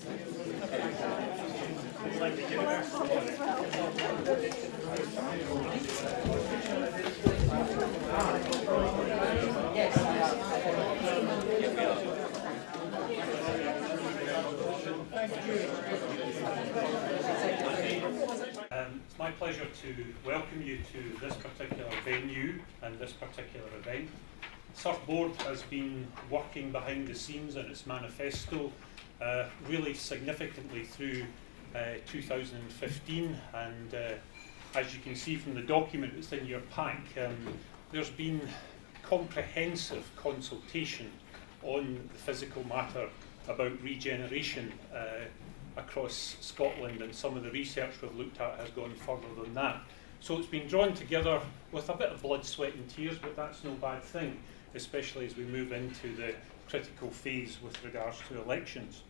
It's my pleasure to welcome you to this particular venue and this particular event. Surf Board has been working behind the scenes on its manifesto really significantly through 2015, and as you can see from the document that's in your pack, there's been comprehensive consultation on the physical matter about regeneration across Scotland, and some of the research we've looked at has gone further than that. So it's been drawn together with a bit of blood, sweat and tears, but that's no bad thing, especially as we move into the critical phase with regards to elections.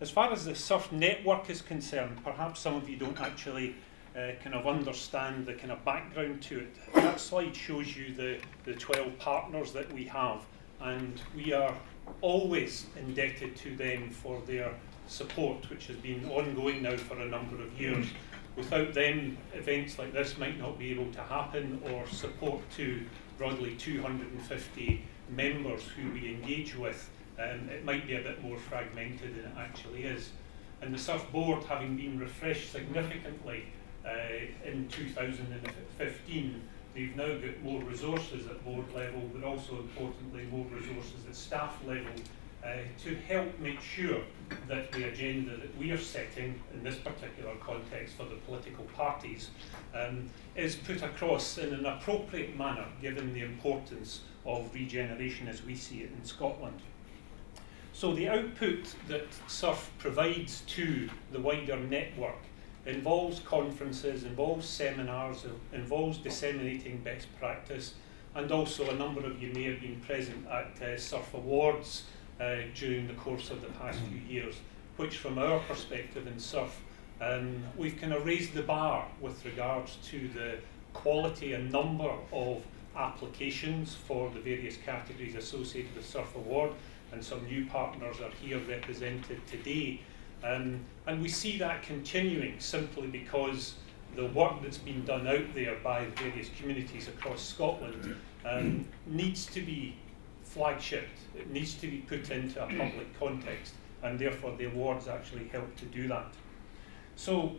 As far as the surf network is concerned, perhaps some of you don't actually kind of understand the kind of background to it. That slide shows you the 12 partners that we have, and we are always indebted to them for their support, which has been ongoing now for a number of years. Without them, events like this might not be able to happen, or support to broadly 250 members who we engage with. It might be a bit more fragmented than it actually is. And the Surf Board, having been refreshed significantly in 2015, they've now got more resources at board level, but also importantly more resources at staff level to help make sure that the agenda that we are setting in this particular context for the political parties is put across in an appropriate manner, given the importance of regeneration as we see it in Scotland. So the output that SURF provides to the wider network involves conferences, involves seminars, involves disseminating best practice, and also a number of you may have been present at SURF Awards during the course of the past few years, which from our perspective in SURF, we've kind of raised the bar with regards to the quality and number of applications for the various categories associated with SURF Award, and some new partners are here represented today. And we see that continuing simply because the work that's been done out there by the various communities across Scotland needs to be flagshipped. It needs to be put into a public context, and therefore the awards actually help to do that. So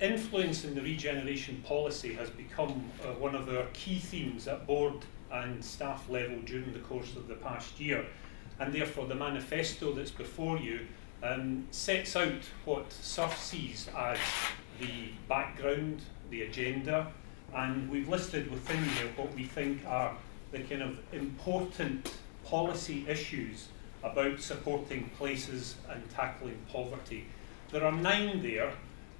influence in the regeneration policy has become one of our key themes at board and staff level during the course of the past year, and therefore the manifesto that's before you sets out what SURF sees as the background, the agenda, and we've listed within there what we think are the kind of important policy issues about supporting places and tackling poverty. There are 9 there,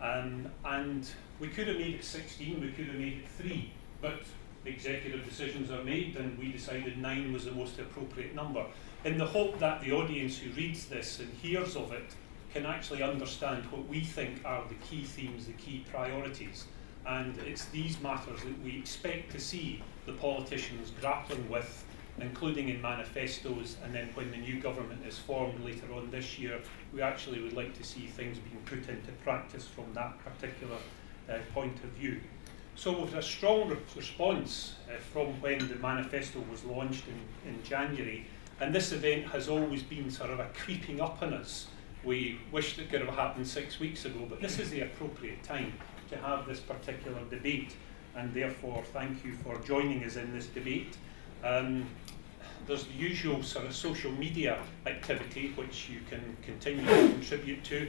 and we could have made it 16, we could have made it 3, but executive decisions are made, and we decided 9 was the most appropriate number, in the hope that the audience who reads this and hears of it can actually understand what we think are the key themes, the key priorities. And it's these matters that we expect to see the politicians grappling with, including in manifestos, and then when the new government is formed later on this year, we actually would like to see things being put into practice from that particular point of view. So with a strong response from when the manifesto was launched in January, and this event has always been sort of a creeping up on us. We wished it could have happened 6 weeks ago, but this is the appropriate time to have this particular debate, and therefore thank you for joining us in this debate. There's the usual sort of social media activity which you can continue to contribute to.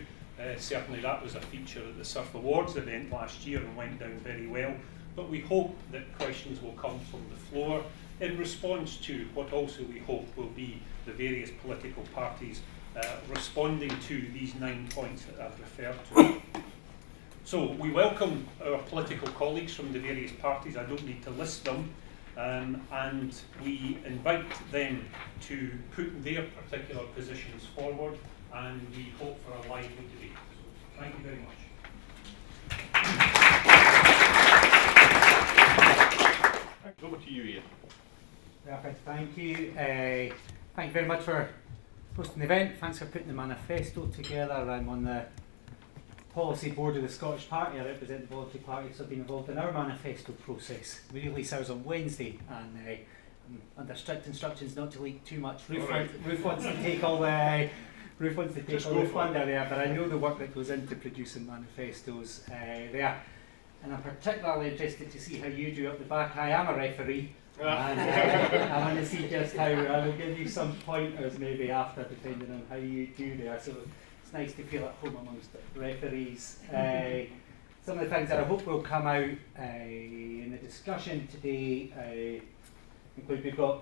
Certainly that was a feature at the Surf Awards event last year and went down very well, but we hope that questions will come from the floor in response to what also we hope will be the various political parties responding to these 9 points that I've referred to. So we welcome our political colleagues from the various parties. I don't need to list them, and we invite them to put their particular positions forward, and we hope for a lively debate. So thank you very much. Over to you, Iain. Perfect, thank you. Thank you very much for hosting the event. Thanks for putting the manifesto together. I'm on the policy board of the Scottish Party. I represent the voluntary parties that have been involved in our manifesto process. We release ours on Wednesday, and I'm under strict instructions not to leak too much. Ruth wants to take all the thunder there, but I know the work that goes into producing manifestos there. And I'm particularly interested to see how you do up the back. I am a referee, and I want to see just how. I will give you some pointers maybe after, depending on how you do there. So it's nice to feel at home amongst referees. Some of the things that I hope will come out in the discussion today include we've got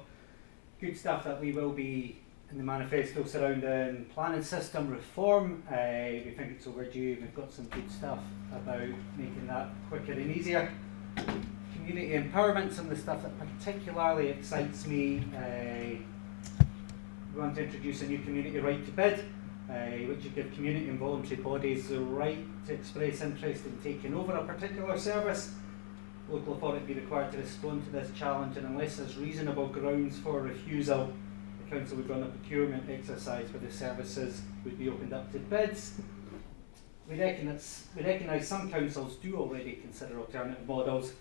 good stuff that we will be in the manifesto surrounding planning system reform. We think it's overdue. We've got some good stuff about making that quicker and easier. Community empowerment, some of the stuff that particularly excites me. We want to introduce a new community right to bid, which would give community and voluntary bodies the right to express interest in taking over a particular service. Local authority be required to respond to this challenge, and unless there's reasonable grounds for refusal, the council would run a procurement exercise where the services would be opened up to bids. We recognise some councils do already consider alternative models,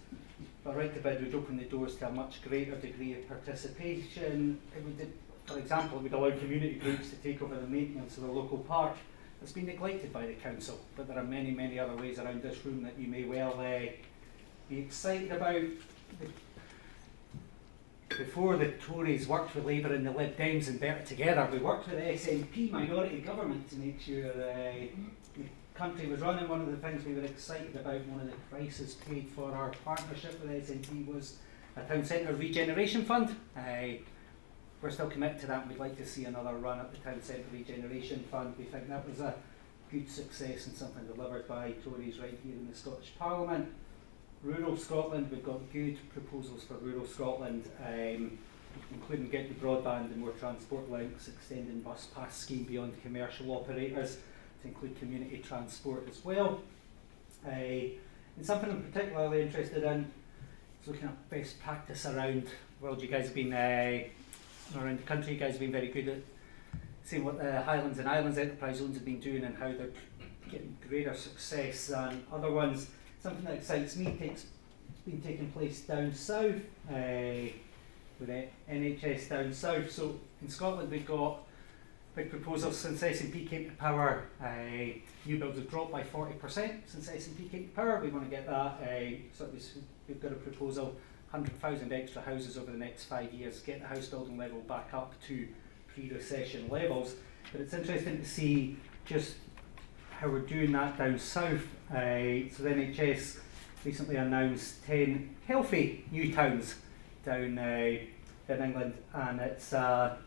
but right to bid would open the doors to a much greater degree of participation. It would, for example, it would allow community groups to take over the maintenance of the local park that's been neglected by the council, but there are many, many other ways around this room that you may well be excited about. Before the Tories worked with Labour and the Lib Dems and better together, we worked with the SNP minority government to make sure the country was running. One of the things we were excited about, one of the prices paid for our partnership with SNP was a town centre regeneration fund. We're still committed to that, and we'd like to see another run at the town centre regeneration fund. We think that was a good success and something delivered by Tories right here in the Scottish Parliament. Rural Scotland, we've got good proposals for rural Scotland, including getting broadband and more transport links, extending bus pass scheme beyond commercial operators to include community transport as well. And something I'm particularly interested in is looking at best practice around the world. You guys have been, around the country, you guys have been very good at seeing what the Highlands and Islands enterprise zones have been doing and how they're getting greater success than other ones. Something that excites me has been taking place down south with the NHS down south. So in Scotland we've got big proposals since SNP came to power. New builds have dropped by 40% since SNP came to power. We want to get that. We've got a proposal, 100,000 extra houses over the next 5 years, get the house building level back up to pre-recession levels. But it's interesting to see just how we're doing that down south. So the NHS recently announced 10 healthy new towns down in England, and it's a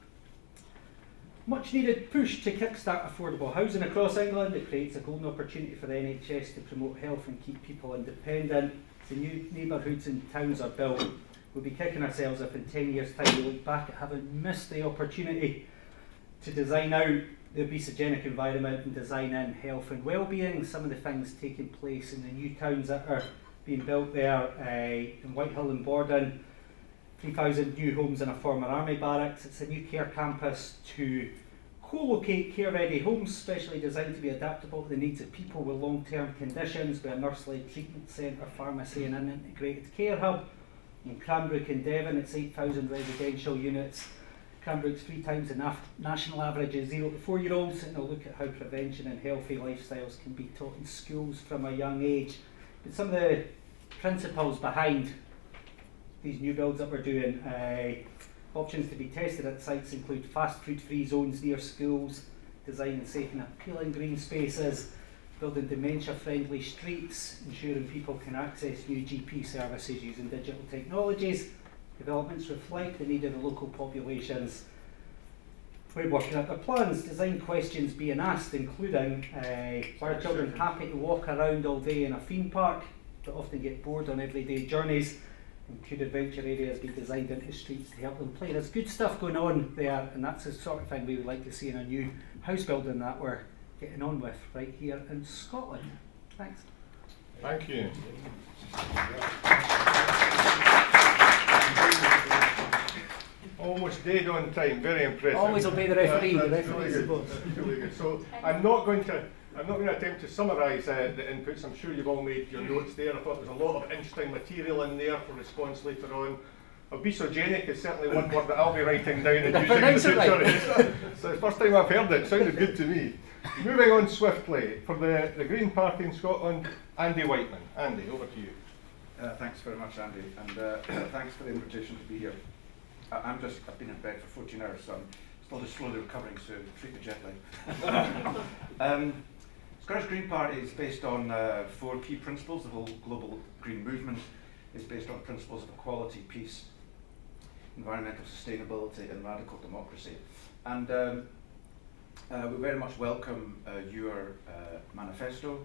much needed push to kickstart affordable housing across England. It creates a golden opportunity for the NHS to promote health and keep people independent. The new neighbourhoods and towns are built. We'll be kicking ourselves if in 10 years' time we look back at having missed the opportunity to design out the obesogenic environment and design in health and well-being. Some of the things taking place in the new towns that are being built there in Whitehill and Borden, 3,000 new homes in a former army barracks. It's a new care campus to co-locate care-ready homes, specially designed to be adaptable to the needs of people with long-term conditions, with a nurse-led treatment centre, pharmacy and an integrated care hub. In Cranbrook in Devon, it's 8,000 residential units. Cranbrook's 3 times the national average is 0 to 4-year-olds, and they'll look at how prevention and healthy lifestyles can be taught in schools from a young age. But some of the principles behind these new builds that we're doing, options to be tested at sites include fast food-free zones near schools, designing safe and appealing green spaces, building dementia-friendly streets, ensuring people can access new GP services using digital technologies. Developments reflect the need of the local populations. We're working up the plans, design questions being asked, including why are children happy to walk around all day in a theme park but often get bored on everyday journeys, and could adventure areas be designed into streets to help them play? There's good stuff going on there, and that's the sort of thing we would like to see in a new house building that we're getting on with right here in Scotland. Thanks. Thank you. Almost dead on time, very impressive. Always obey the referee. The That's referee really is the good. boss. That's really good. So I'm not going to attempt to summarise the inputs. I'm sure you've all made your notes there. I thought there was a lot of interesting material in there for response later on. Obesogenic is certainly one word that I'll be writing down and using in the future. Right. So it's the first time I've heard it. It sounded good to me. Moving on swiftly, for the Green Party in Scotland, Andy Wightman. Andy, over to you. Thanks very much, Andy, and thanks for the invitation to be here. I've been in bed for 14 hours, so I'm still just slowly recovering, so treat me gently. Scottish Green Party is based on 4 key principles. The whole global green movement is based on principles of equality, peace, environmental sustainability and radical democracy. And we very much welcome your manifesto.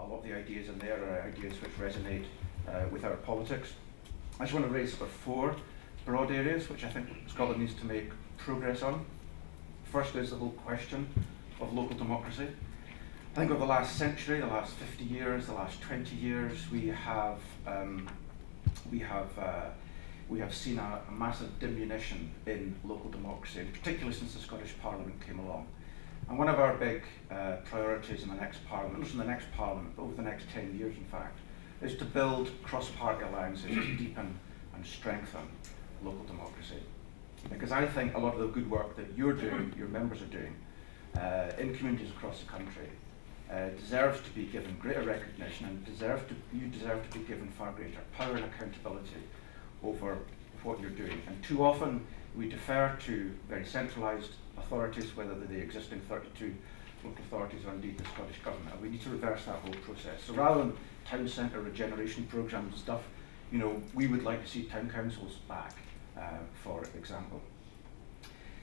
A lot of the ideas in there are ideas which resonate with our politics. I just want to raise sort of 4 broad areas which I think Scotland needs to make progress on. First is the whole question of local democracy. I think over the last century, the last 50 years, the last 20 years, we have seen a massive diminution in local democracy, and particularly since the Scottish Parliament came along. And one of our big priorities in the next Parliament, not in the next Parliament, but over the next 10 years in fact, is to build cross-party alliances to deepen and strengthen local democracy. Because I think a lot of the good work that you're doing, your members are doing, in communities across the country, deserves to be given greater recognition, and you deserve to be given far greater power and accountability over what you're doing. And too often we defer to very centralised authorities, whether they're the existing 32 local authorities or indeed the Scottish Government. And we need to reverse that whole process. So rather than town centre regeneration programmes and stuff, you know, we would like to see town councils back, for example.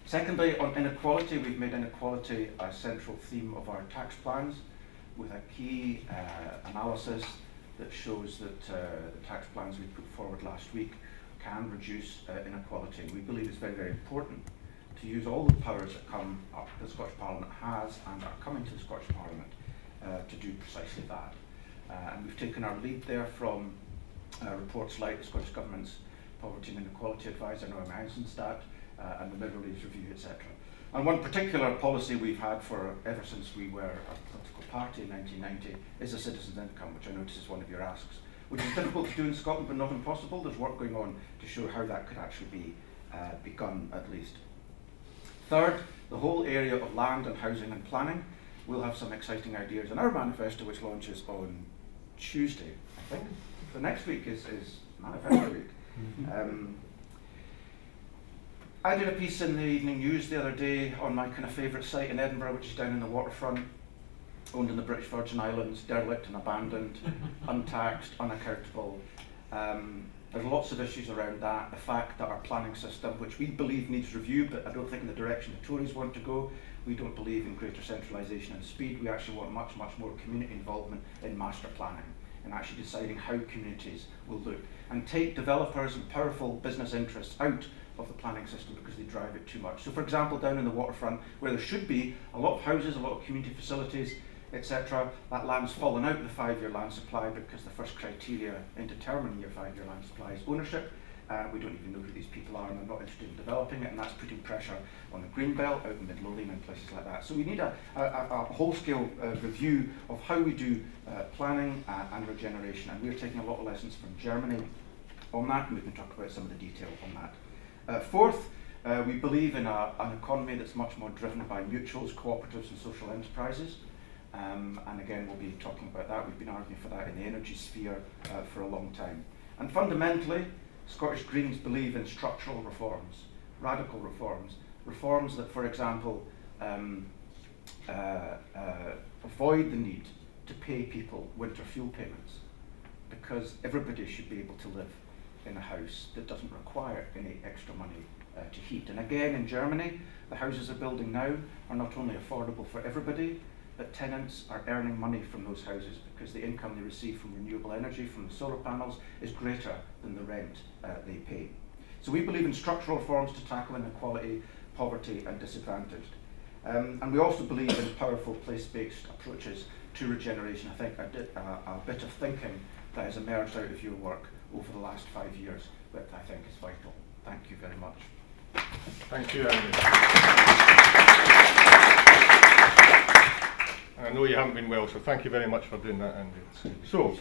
Secondly, on inequality, we've made inequality a central theme of our tax plans, with a key analysis that shows that the tax plans we put forward last week can reduce inequality. And we believe it's very, very important to use all the powers that come up the Scottish Parliament has and are coming to the Scottish Parliament to do precisely that. And we've taken our lead there from reports like the Scottish Government's Poverty and Inequality Advisor, Noam Heisenstadt, and the Middle-East Review, etc. And one particular policy we've had for ever since we were a political party in 1990 is a citizen's income, which I notice is one of your asks, which is difficult to do in Scotland but not impossible. There's work going on to show how that could actually be begun at least. Third, the whole area of land and housing and planning. We'll have some exciting ideas in our manifesto, which launches on Tuesday, I think. So next week is Manifesto Week. I did a piece in the Evening News the other day on my kind of favourite site in Edinburgh, which is down in the waterfront, owned in the British Virgin Islands, derelict and abandoned, untaxed, unaccountable. There's lots of issues around that. The fact that our planning system, which we believe needs review, but I don't think in the direction the Tories want to go. We don't believe in greater centralisation and speed. We actually want much, much more community involvement in master planning and actually deciding how communities will look, and take developers and powerful business interests out of the planning system because they drive it too much. So for example, down in the waterfront, where there should be a lot of houses, a lot of community facilities, etc., that land's fallen out of the 5-year land supply because the first criteria in determining your 5-year land supply is ownership. We don't even know who these people are, and they're not interested in developing it, and that's putting pressure on the green belt out in Mid-Lothian and places like that. So we need a whole-scale review of how we do planning and regeneration, and we're taking a lot of lessons from Germany on that, and we can talk about some of the detail on that. Fourth, we believe in an economy that's much more driven by mutuals, cooperatives and social enterprises. And again, we'll be talking about that. We've been arguing for that in the energy sphere for a long time. And fundamentally, Scottish Greens believe in structural reforms, radical reforms, reforms that, for example, avoid the need to pay people winter fuel payments, because everybody should be able to live in a house that doesn't require any extra money to heat. And again, in Germany, the houses they're building now are not only affordable for everybody, but tenants are earning money from those houses because the income they receive from renewable energy, from the solar panels, is greater than the rent they pay. So we believe in structural reforms to tackle inequality, poverty and disadvantaged. And we also believe in powerful place-based approaches to regeneration. I think a bit of thinking that has emerged out of your work over the last 5 years that I think is vital. Thank you very much. Thank you, Andy. And I know you haven't been well, so thank you very much for doing that, Andy. So,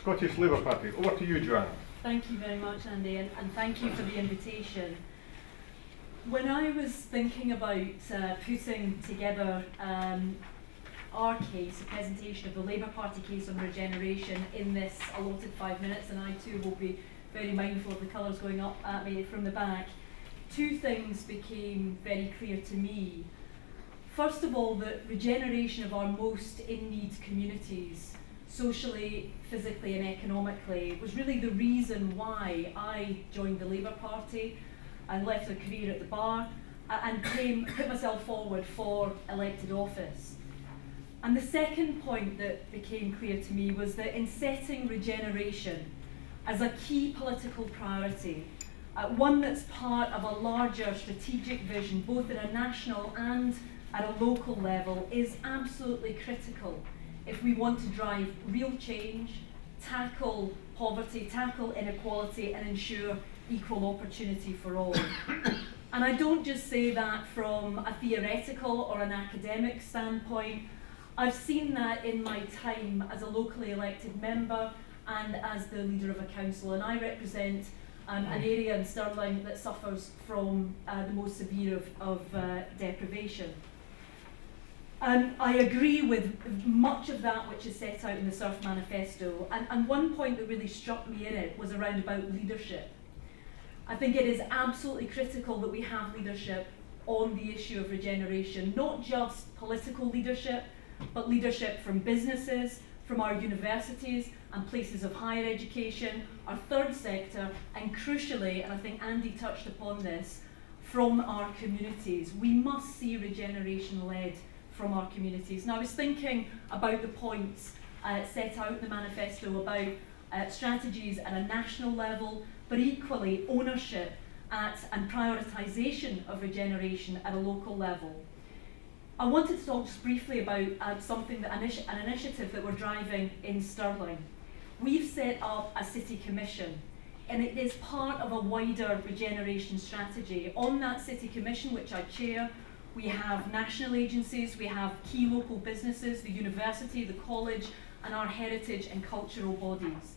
Scottish Labour Party, over to you, Joanna. Thank you very much, Andy, and thank you for the invitation. When I was thinking about putting together our case, a presentation of the Labour Party case on regeneration in this allotted 5 minutes, and I too will be very mindful of the colours going up at me from the back, two things became very clear to me. First of all, that regeneration of our most in-need communities, socially, physically and economically, was really the reason why I joined the Labour Party and left a career at the bar and put myself forward for elected office. And the second point that became clear to me was that in setting regeneration as a key political priority, one that's part of a larger strategic vision, both at a national and at a local level, is absolutely critical if we want to drive real change, tackle poverty, tackle inequality, and ensure equal opportunity for all. And I don't just say that from a theoretical or an academic standpoint. I've seen that in my time as a locally elected member and as the leader of a council, and I represent an area in Stirling that suffers from the most severe of deprivation. I agree with much of that which is set out in the SURF Manifesto, and one point that really struck me in it was around about leadership. I think it is absolutely critical that we have leadership on the issue of regeneration, not just political leadership, but leadership from businesses, from our universities and places of higher education, our third sector, and crucially, and I think Andy touched upon this, from our communities. We must see regeneration led from our communities. Now, I was thinking about the points set out in the manifesto about strategies at a national level, but equally ownership and prioritisation of regeneration at a local level. I wanted to talk just briefly about something that an initiative that we're driving in Stirling. We've set up a city commission, and it is part of a wider regeneration strategy. On that city commission, which I chair, we have national agencies, we have key local businesses, the university, the college, and our heritage and cultural bodies.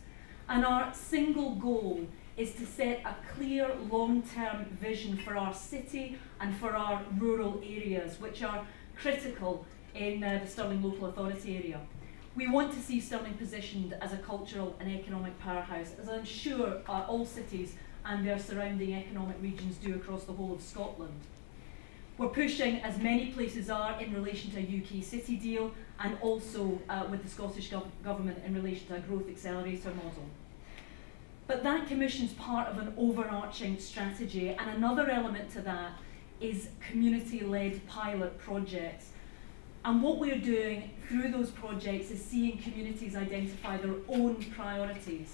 And our single goal is to set a clear long-term vision for our city and for our rural areas, which are critical in the Stirling Local Authority area. We want to see Stirling positioned as a cultural and economic powerhouse, as I'm sure all cities and their surrounding economic regions do across the whole of Scotland. We're pushing, as many places are, in relation to a UK city deal, and also with the Scottish Government in relation to a growth accelerator model. But that commission's part of an overarching strategy, and another element to that is community-led pilot projects. And what we're doing through those projects is seeing communities identify their own priorities.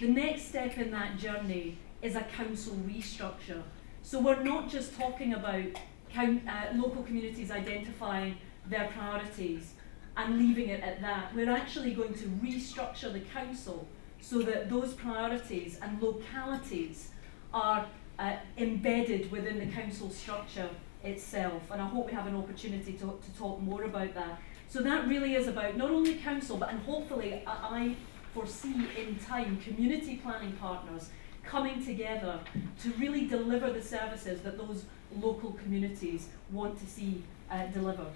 The next step in that journey is a council restructure. So we're not just talking about local communities identifying their priorities and leaving it at that. We're actually going to restructure the council so that those priorities and localities are embedded within the council structure itself, and I hope we have an opportunity to talk more about that. So that really is about not only council, but and hopefully I foresee in time community planning partners coming together to really deliver the services that those local communities want to see delivered.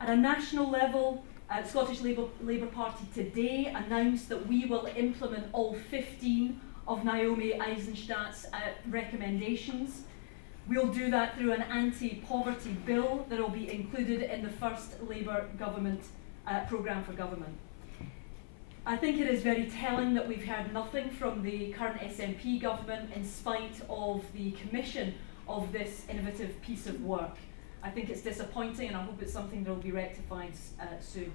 At a national level, the Scottish Labour Party today announced that we will implement all 15 of Naomi Eisenstadt's recommendations. We'll do that through an anti-poverty bill that will be included in the first Labour government programme for government. I think it is very telling that we've heard nothing from the current SNP government in spite of the commission of this innovative piece of work. I think it's disappointing, and I hope it's something that will be rectified soon.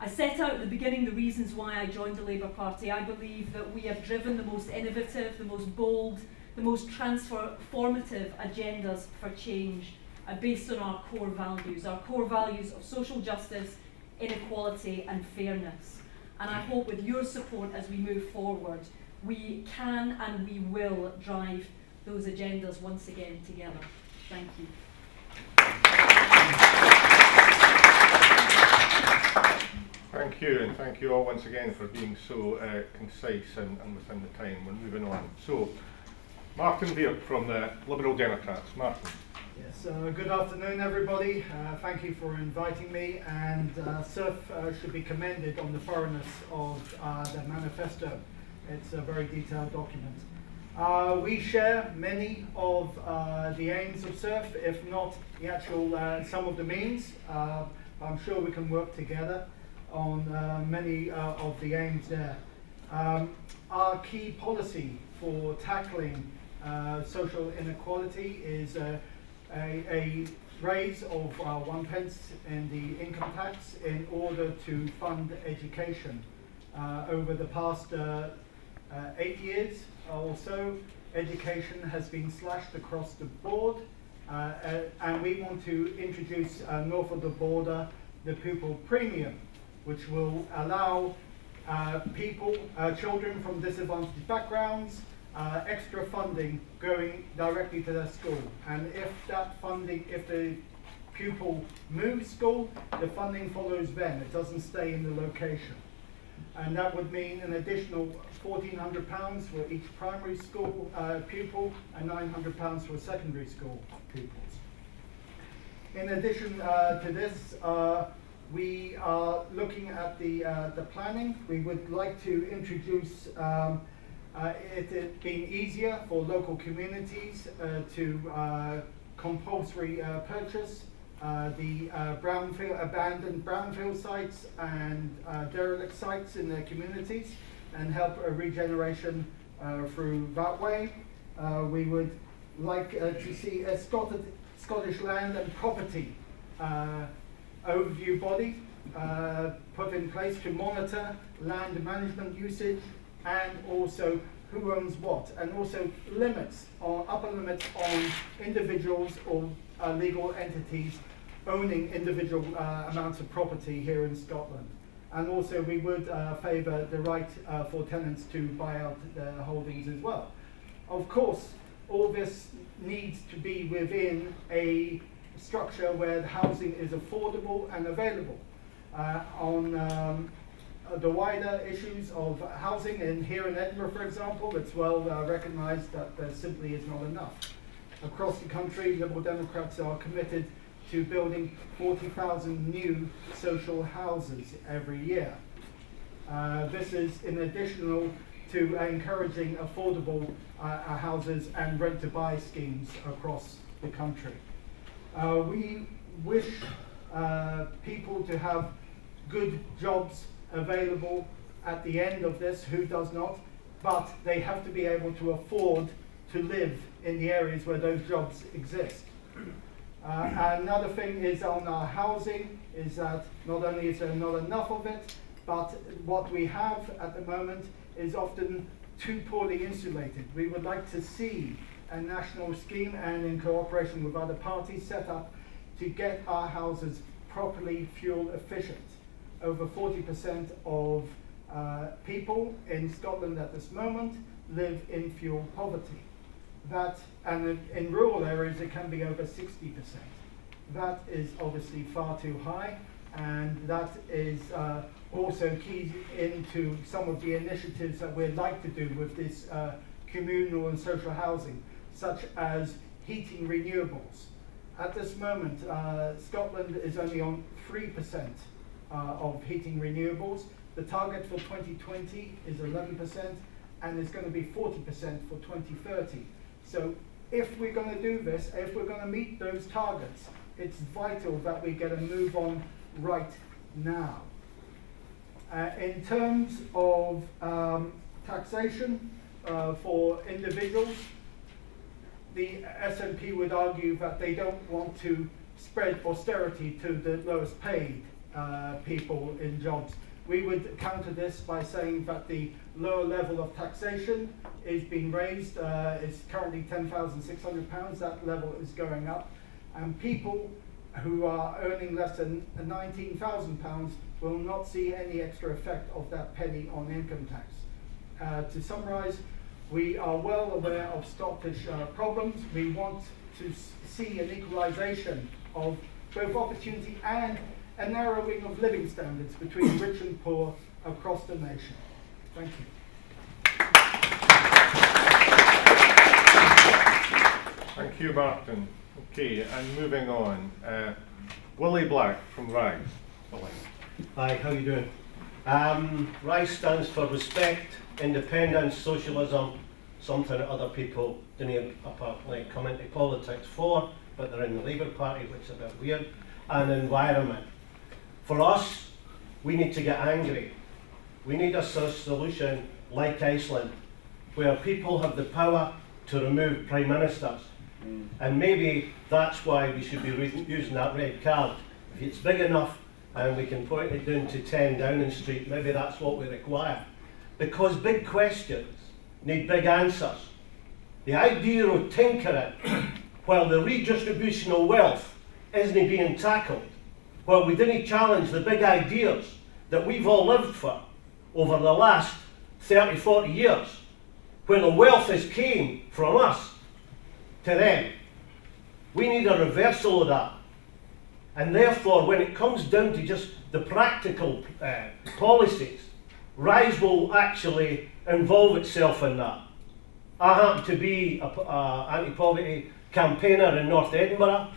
I set out at the beginning the reasons why I joined the Labour Party. I believe that we have driven the most innovative, the most bold, the most transformative agendas for change based on our core values of social justice, inequality and fairness. And I hope with your support as we move forward, we can and we will drive those agendas once again together. Thank you. Thank you, and thank you all once again for being so concise and within the time. We're moving on. So, Martin Beard from the Liberal Democrats. Martin. Yes, good afternoon everybody. Thank you for inviting me, and SURF should be commended on the thoroughness of the manifesto. It's a very detailed document. We share many of the aims of SURF, if not the actual some of the means. I'm sure we can work together on many of the aims there. Our key policy for tackling social inequality is a raise of 1 pence in the income tax in order to fund education. Over the past 8 years or so, education has been slashed across the board, and we want to introduce north of the border the pupil premium, which will allow children from disadvantaged backgrounds, extra funding going directly to their school. And if that funding, if the pupil moves school, the funding follows them. It doesn't stay in the location. And that would mean an additional £1,400 for each primary school pupil and £900 for secondary school pupils. In addition to this, we are looking at the planning. We would like to introduce it being easier for local communities to compulsory purchase the abandoned brownfield sites and derelict sites in their communities, and help a regeneration through that way. We would like to see a Scottish land and property overview body put in place to monitor land management usage, and also who owns what, and also upper limits on individuals or legal entities owning individual amounts of property here in Scotland. And also we would favour the right for tenants to buy out their holdings as well. Of course, all this needs to be within a structure where the housing is affordable and available. On the wider issues of housing, here in Edinburgh, for example, it's well recognised that there simply is not enough. Across the country, Liberal Democrats are committed to building 40,000 new social houses every year. This is in addition to encouraging affordable houses and rent-to-buy schemes across the country. We wish people to have good jobs available at the end of this. Who does not? But they have to be able to afford to live in the areas where those jobs exist. Another thing is on our housing, is that not only is there not enough of it, but what we have at the moment is often too poorly insulated. We would like to see a national scheme, and in cooperation with other parties, set up to get our houses properly fuel efficient. Over 40% of people in Scotland at this moment live in fuel poverty. And in rural areas it can be over 60%. That is obviously far too high, and that is also key into some of the initiatives that we'd like to do with this communal and social housing, such as heating renewables. At this moment, Scotland is only on 3% of heating renewables. The target for 2020 is 11%, and it's going to be 40% for 2030. So if we're going to do this, if we're going to meet those targets, it's vital that we get a move on right now. In terms of taxation for individuals, the SNP would argue that they don't want to spread austerity to the lowest paid people in jobs. We would counter this by saying that the lower level of taxation is being raised. It's currently £10,600. That level is going up, and people who are earning less than £19,000 will not see any extra effect of that penny on income tax. To summarise, we are well aware of Scottish problems. We want to see an equalisation of both opportunity and a narrowing of living standards between rich and poor across the nation. Thank you. Thank you, Martin. Okay, and moving on. Willie Black from RISE. Hi, how you doing? RISE stands for Respect, Independence, Socialism, something that other people didn't apparently come into politics for, but they're in the Labour Party, which is a bit weird, and environment. For us, we need to get angry. We need a solution like Iceland, where people have the power to remove prime ministers. And maybe that's why we should be using that red card. If it's big enough and we can point it down to 10 Downing Street, maybe that's what we require. Because big questions need big answers. The idea of tinkering while the redistribution of wealth isn't being tackled, while we didn't challenge the big ideas that we've all lived for over the last 30, 40 years, where the wealth has came from us to them. We need a reversal of that. And therefore, when it comes down to just the practical policies, RISE will actually involve itself in that. I happen to be an anti-poverty campaigner in North Edinburgh.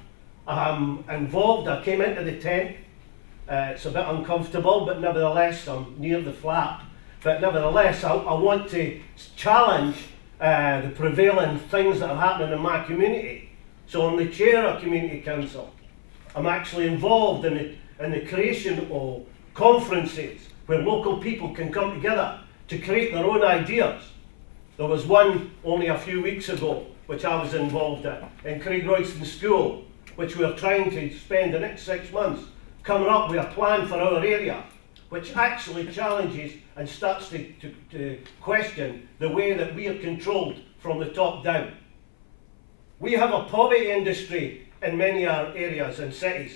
I'm involved. I came into the tent. It's a bit uncomfortable, but nevertheless, I'm near the flap. But nevertheless, I want to challenge the prevailing things that are happening in my community. So I'm the chair of Community Council. I'm actually involved in the creation of conferences where local people can come together to create their own ideas. There was one only a few weeks ago, which I was involved in Craigroyston School, which we are trying to spend the next 6 months coming up with a plan for our area, which actually challenges and starts to question the way that we are controlled from the top down. We have a poverty industry in many areas and cities.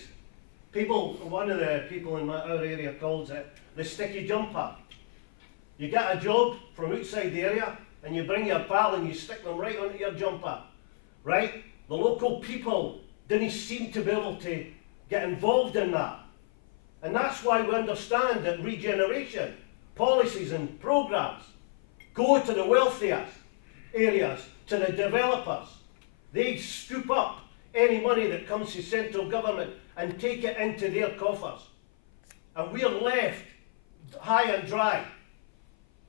One of the people in our area calls it the sticky jumper. You get a job from outside the area and you bring your pal and you stick them right onto your jumper, right? The local people didn't seem to be able to get involved in that. And that's why we understand that regeneration policies and programs go to the wealthiest areas, to the developers. They scoop up any money that comes to central government and take it into their coffers. And we're left high and dry.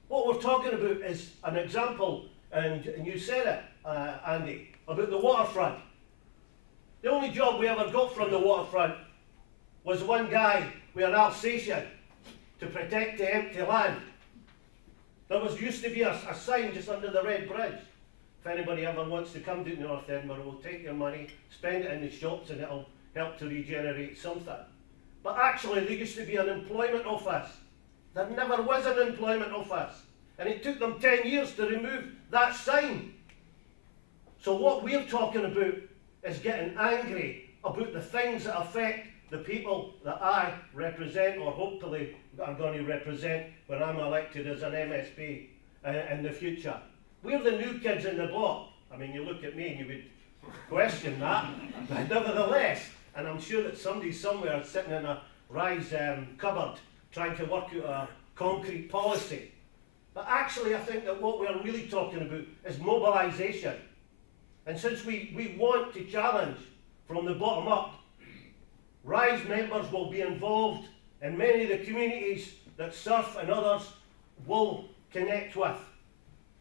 What we're talking about is an example, and you said it, Andy, about the waterfront. The only job we ever got from the waterfront was one guy with an Alsatian to protect the empty land. There used to be a sign just under the Red Bridge. If anybody ever wants to come to North Edinburgh, we'll take your money, spend it in the shops, and it'll help to regenerate something. But actually, there used to be an employment office. There never was an employment office. And it took them 10 years to remove that sign. So what we're talking about is getting angry about the things that affect the people that I represent, or hopefully are going to represent when I'm elected as an MSP in the future. We're the new kids in the block. I mean, you look at me and you would question that, but nevertheless, and I'm sure that somebody somewhere is sitting in a RISE cupboard trying to work out a concrete policy. But actually, I think that what we're really talking about is mobilisation. And since we want to challenge from the bottom up, RISE members will be involved in many of the communities that Surf and others will connect with.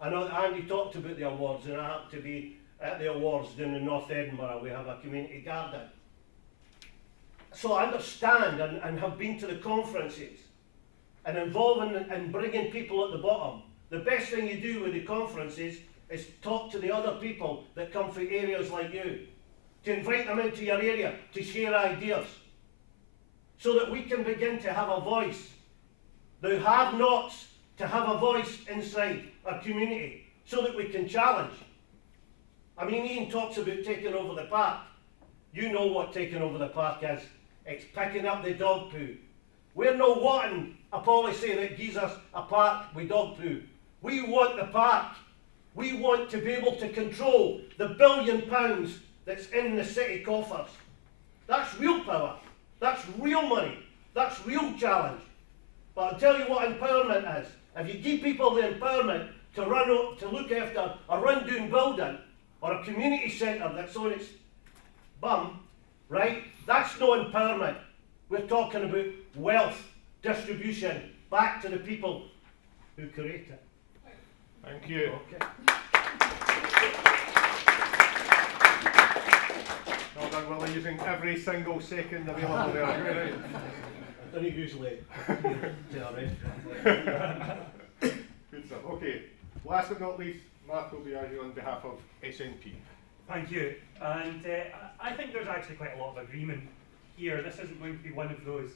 I know that Andy talked about the awards, and I happen to be at the awards down in North Edinburgh. We have a community garden. So I understand and have been to the conferences and involved in bringing people at the bottom. The best thing you do with the conferences is talk to the other people that come from areas like you, to invite them into your area, to share ideas, so that we can begin to have a voice. The have-nots to have a voice inside our community, so that we can challenge. I mean, Iain talks about taking over the park. You know what taking over the park is. It's picking up the dog poo. We're not wanting a policy that gives us a park with dog poo. We want the park. We want to be able to control the £1 billion that's in the city coffers. That's real power. That's real money. That's real challenge. But I'll tell you what empowerment is. If you give people the empowerment to look after a rundown building or a community centre that's on its bum, right? That's no empowerment. We're talking about wealth distribution back to the people who create it. Thank you. Okay. Well done, Willie, using every single second available there. Right. I don't usually Good stuff. Okay, last but not least, Mark will be arguing on behalf of SNP. Thank you. And I think there's actually quite a lot of agreement here. This isn't going to be one of those,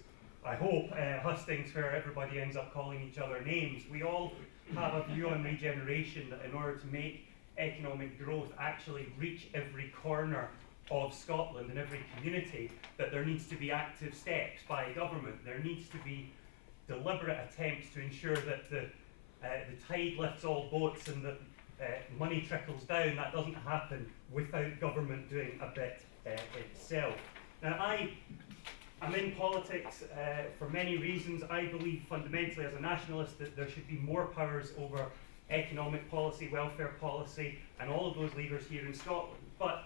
I hope, hustings where everybody ends up calling each other names. We all have a view on regeneration that in order to make economic growth actually reach every corner of Scotland and every community, that there needs to be active steps by government. There needs to be deliberate attempts to ensure that the tide lifts all boats and that money trickles down. That doesn't happen without government doing a bit itself. Now, I'm in politics for many reasons. I believe fundamentally as a nationalist that there should be more powers over economic policy, welfare policy, and all of those levers here in Scotland. But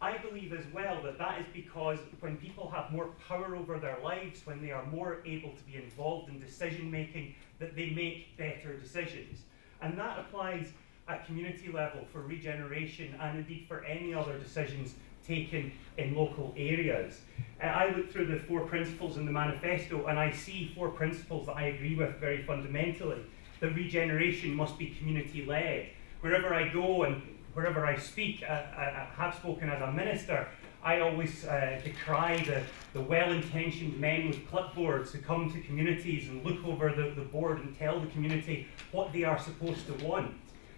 I believe as well that that is because when people have more power over their lives, when they are more able to be involved in decision making, that they make better decisions. And that applies at community level for regeneration and indeed for any other decisions taken in local areas. I look through the 4 principles in the Manifesto and I see 4 principles that I agree with very fundamentally. That regeneration must be community-led. Wherever I go and wherever I speak, I have spoken as a minister, I always decry the well-intentioned men with clipboards who come to communities and look over the board and tell the community what they are supposed to want.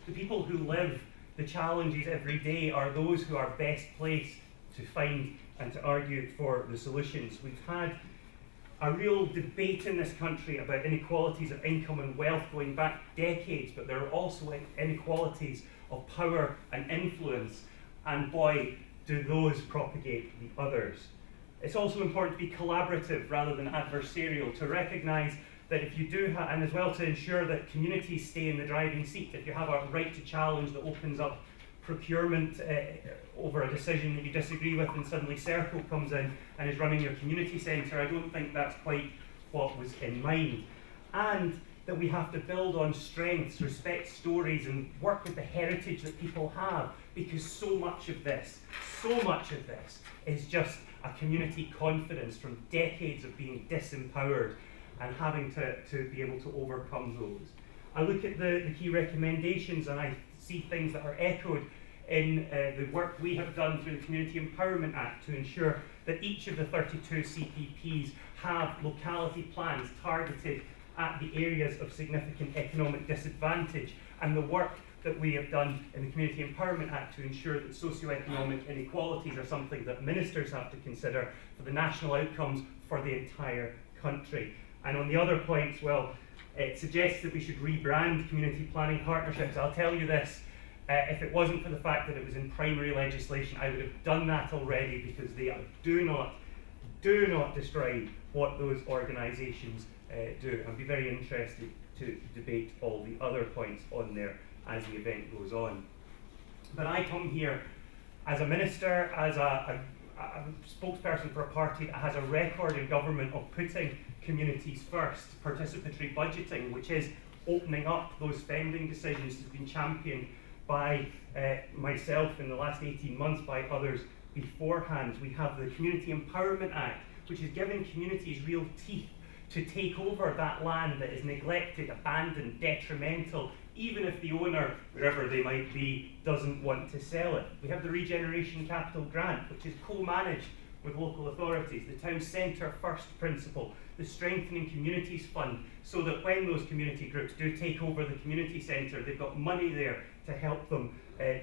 The people who live the challenges every day are those who are best placed to find and to argue for the solutions. We've had a real debate in this country about inequalities of income and wealth going back decades, but there are also inequalities of power and influence, and boy, do those propagate the others. It's also important to be collaborative rather than adversarial, to recognise that if you do have, and as well to ensure that communities stay in the driving seat. If you have a right to challenge that opens up procurement over a decision that you disagree with, and suddenly Circle comes in and is running your community centre, I don't think that's quite what was in mind. And that we have to build on strengths, respect stories, and work with the heritage that people have, because so much of this is just a community confidence from decades of being disempowered and having to be able to overcome those. I look at the key recommendations and I see things that are echoed in the work we have done through the Community Empowerment Act to ensure that each of the 32 CPPs have locality plans targeted at the areas of significant economic disadvantage, and the work that we have done in the Community Empowerment Act to ensure that socioeconomic inequalities are something that ministers have to consider for the national outcomes for the entire country. And on the other points, well, it suggests that we should rebrand community planning partnerships. I'll tell you this, if it wasn't for the fact that it was in primary legislation, I would have done that already, because they do not describe what those organisations do. I'd be very interested to debate all the other points on there as the event goes on. But I come here as a minister, as a spokesperson for a party that has a record in government of putting communities first. Participatory budgeting, which is opening up those spending decisions, has been championed by myself in the last 18 months, by others beforehand. We have the Community Empowerment Act, which is giving communities real teeth to take over that land that is neglected, abandoned, detrimental, even if the owner, wherever they might be, doesn't want to sell it. We have the Regeneration Capital Grant, which is co-managed with local authorities, the Town Centre First principle, the Strengthening Communities Fund, so that when those community groups do take over the community centre, they've got money there to help them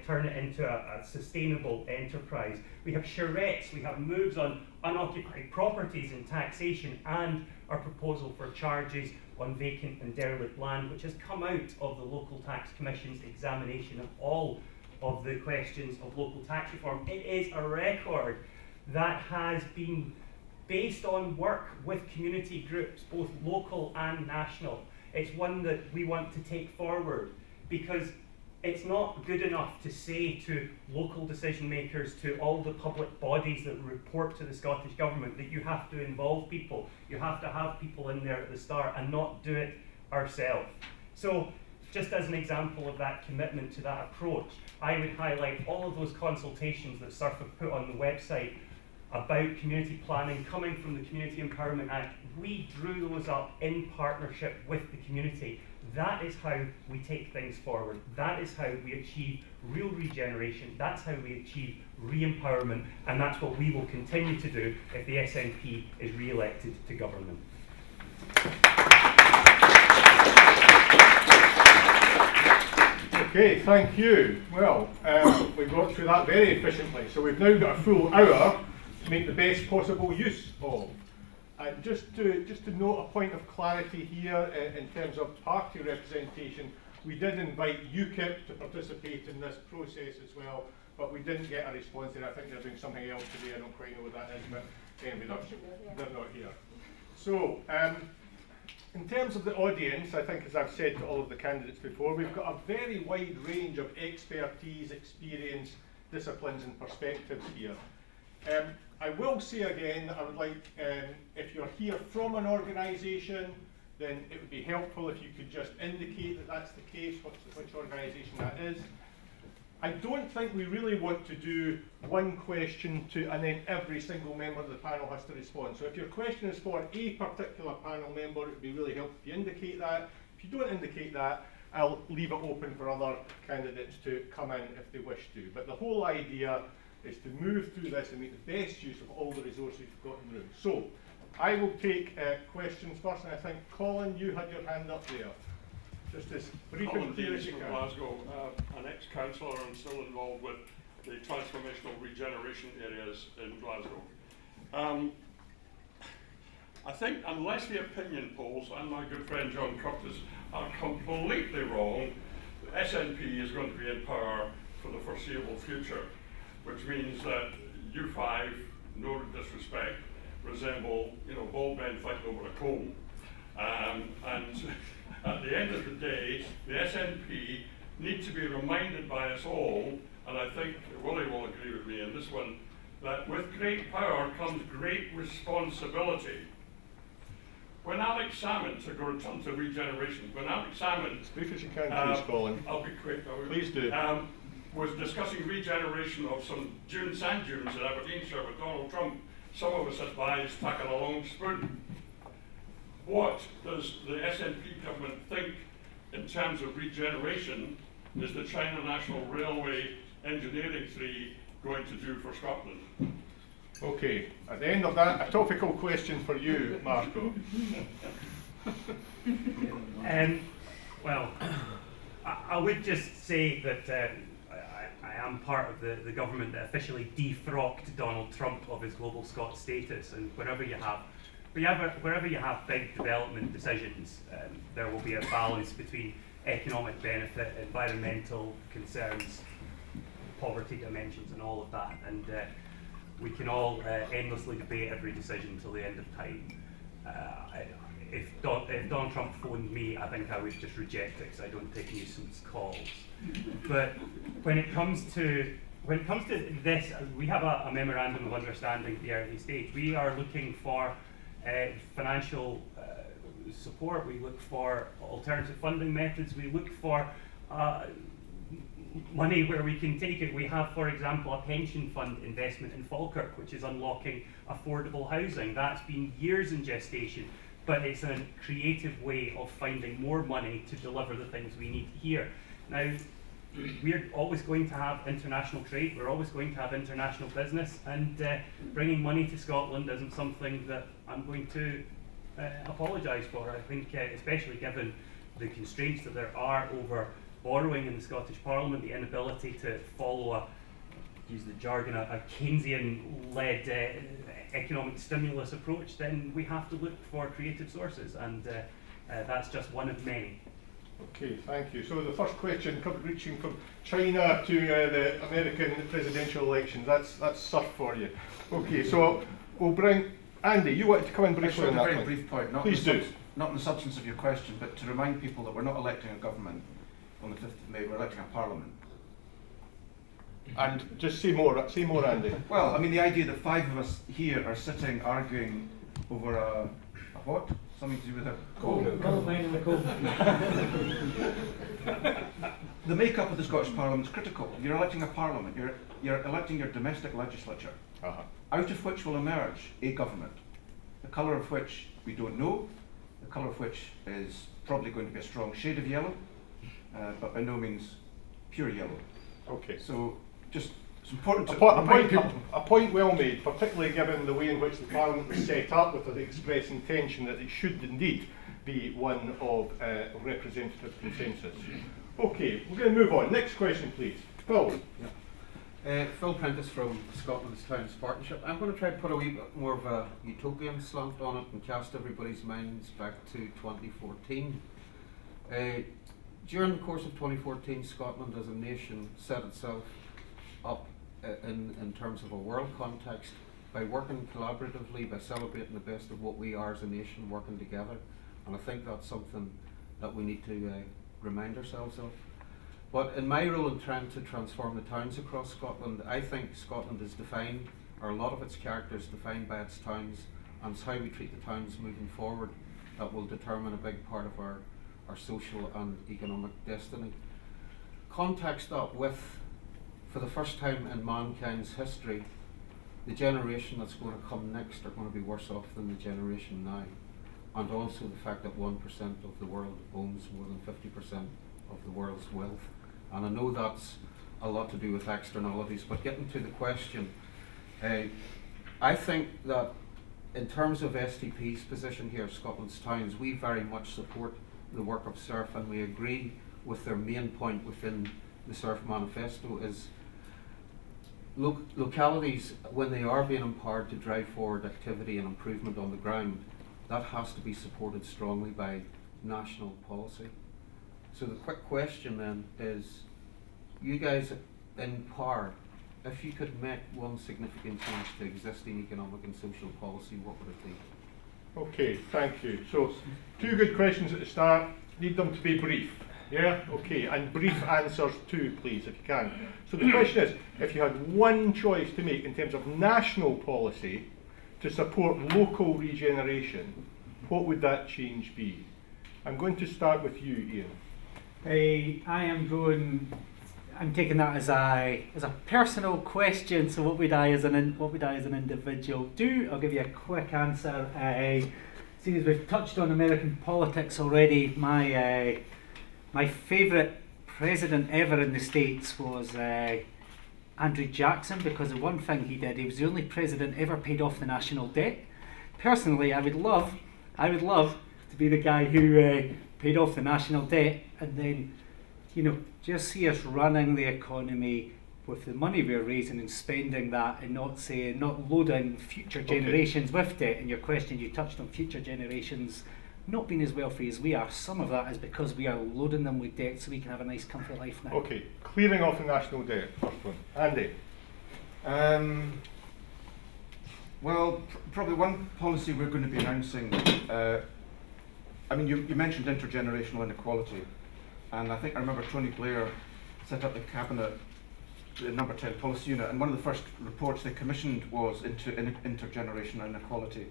turn it into a sustainable enterprise. We have charrettes, we have moves on unoccupied properties and taxation, and our proposal for charges on vacant and derelict land, which has come out of the Local Tax Commission's examination of all of the questions of local tax reform. It is a record that has been based on work with community groups, both local and national. It's one that we want to take forward, because it's not good enough to say to local decision makers, to all the public bodies that report to the Scottish Government, that you have to involve people, you have to have people in there at the start, and not do it ourselves. So, just as an example of that commitment to that approach, I would highlight all of those consultations that SURF have put on the website about community planning coming from the Community Empowerment Act. We drew those up in partnership with the community. That is how we take things forward. That is how we achieve real regeneration. That's how we achieve re-empowerment, and that's what we will continue to do if the SNP is re-elected to government. Okay, thank you. Well, we got through that very efficiently, so we've now got a full hour to make the best possible use of. Just to note a point of clarity here in terms of party representation, we did invite UKIP to participate in this process as well, but we didn't get a response there. I think they're doing something else today. I don't quite know what that is, but anyway, they're not here. So, in terms of the audience, I think, as I've said to all of the candidates before, we've got a very wide range of expertise, experience, disciplines and perspectives here. I will say again that I would like, if you're here from an organisation, then it would be helpful if you could just indicate that that's the case, which organisation that is. I don't think we really want to do one question and then every single member of the panel has to respond. So if your question is for a particular panel member, it would be really helpful if you indicate that. If you don't indicate that, I'll leave it open for other candidates to come in if they wish to. But the whole idea is to move through this and make the best use of all the resources we've got in the room. So, I will take questions first, and I think, Colin, you had your hand up there. Just as brief and clear as you can. Glasgow, an ex-councillor and still involved with the transformational regeneration areas in Glasgow. I think unless the opinion polls and my good friend John Curtis are completely wrong, the SNP is going to be in power for the foreseeable future, which means that you five, no disrespect, resemble, bald men fighting over a comb. And at the end of the day, the SNP need to be reminded by us all, and I think Willie will agree with me in this one, that with great power comes great responsibility. When Alex Salmond, to go return to regeneration, when Alex Salmond, as brief as you can, please, Colin. I'll be quick. Please do. Was discussing regeneration of some sand dunes in Aberdeenshire with Donald Trump. Some of us advised taking a long spoon. What does the SNP government think in terms of regeneration is the China National Railway Engineering 3 going to do for Scotland? Okay, at the end of that, a topical question for you, Marco. Well, I would just say that I am part of the government that officially defrocked Donald Trump of his global Scot status, and wherever you have big development decisions, there will be a balance between economic benefit, environmental concerns, poverty dimensions, and all of that. And we can all endlessly debate every decision until the end of time. If Donald Trump phoned me, I think I would just reject it because I don't take nuisance calls. But when it comes to this, we have a memorandum of understanding at the early stage. We are looking for financial support. We look for alternative funding methods. We look for money where we can take it. We have, for example, a pension fund investment in Falkirk, which is unlocking affordable housing. That's been years in gestation, but it's a creative way of finding more money to deliver the things we need here. Now, we're always going to have international trade, we're always going to have international business, and bringing money to Scotland isn't something that I'm going to apologise for. I think, especially given the constraints that there are over borrowing in the Scottish Parliament, the inability to follow use the jargon, a Keynesian-led economic stimulus approach, then we have to look for creative sources, and that's just one of many. Okay, thank you. So the first question, reaching from China to the American presidential elections, that's surf for you. Okay, so we'll bring Andy. You wanted to come in briefly on that a very point. brief point. Please do. Not in the substance of your question, but to remind people that we're not electing a government on the 5th of May, we're electing a parliament. And just say more, Andy. Well, I mean, the idea that 5 of us here are sitting arguing over a what? Something to do with a The makeup of the Scottish Parliament is critical. You're electing a parliament. You're electing your domestic legislature, out of which will emerge a government, the colour of which we don't know, the colour of which is probably going to be a strong shade of yellow, but by no means pure yellow. Okay. So just it's important to a point well made, particularly given the way in which the Parliament was set up with the express intention that it should indeed be one of representative consensus. Okay, we're going to move on. Next question, please. Phil. Phil Prentice from Scotland's Towns Partnership. I'm going to try to put a wee bit more of a utopian slant on it and cast everybody's minds back to 2014. During the course of 2014, Scotland as a nation set itself up in terms of a world context by working collaboratively, by celebrating the best of what we are as a nation, working together. And I think that's something that we need to remind ourselves of. But in my role in trying to transform the towns across Scotland, I think Scotland is defined, or a lot of its character is defined by its towns, and it's how we treat the towns moving forward that will determine a big part of our social and economic destiny. Context that with, for the first time in mankind's history, the generation that's going to come next are going to be worse off than the generation now. And also the fact that 1% of the world owns more than 50% of the world's wealth. And I know that's a lot to do with externalities, but getting to the question, I think that in terms of STP's position here, Scotland's Towns, we very much support the work of SURF, and we agree with their main point within the SURF Manifesto is localities, when they are being empowered to drive forward activity and improvement on the ground, that has to be supported strongly by national policy. So the quick question then is, you guys in power, if you could make one significant change to existing economic and social policy, what would it be? Okay, thank you. So, 2 good questions at the start. Need them to be brief. Yeah? Okay, and brief answers too, please, if you can. So the question is, if you had one choice to make in terms of national policy to support local regeneration, what would that change be? I'm going to start with you, Iain. I'm taking that as a personal question. So what would I as an individual do? I'll give you a quick answer. Seeing as we've touched on American politics already, my favourite president ever in the States was Andrew Jackson, because the one thing he did, he was the only president ever paid off the national debt. Personally, I would love to be the guy who paid off the national debt, and then, just see us running the economy with the money we're raising and spending that, and not loading future generations with debt. In your question, you touched on future generations not being as wealthy as we are. Some of that is because we are loading them with debt so we can have a nice comfy life now. Okay, clearing off the national debt, first one. Andy. Well, probably one policy we're going to be announcing, you mentioned intergenerational inequality, and I remember Tony Blair set up the Cabinet, the number 10 policy unit, and one of the first reports they commissioned was into intergenerational inequality.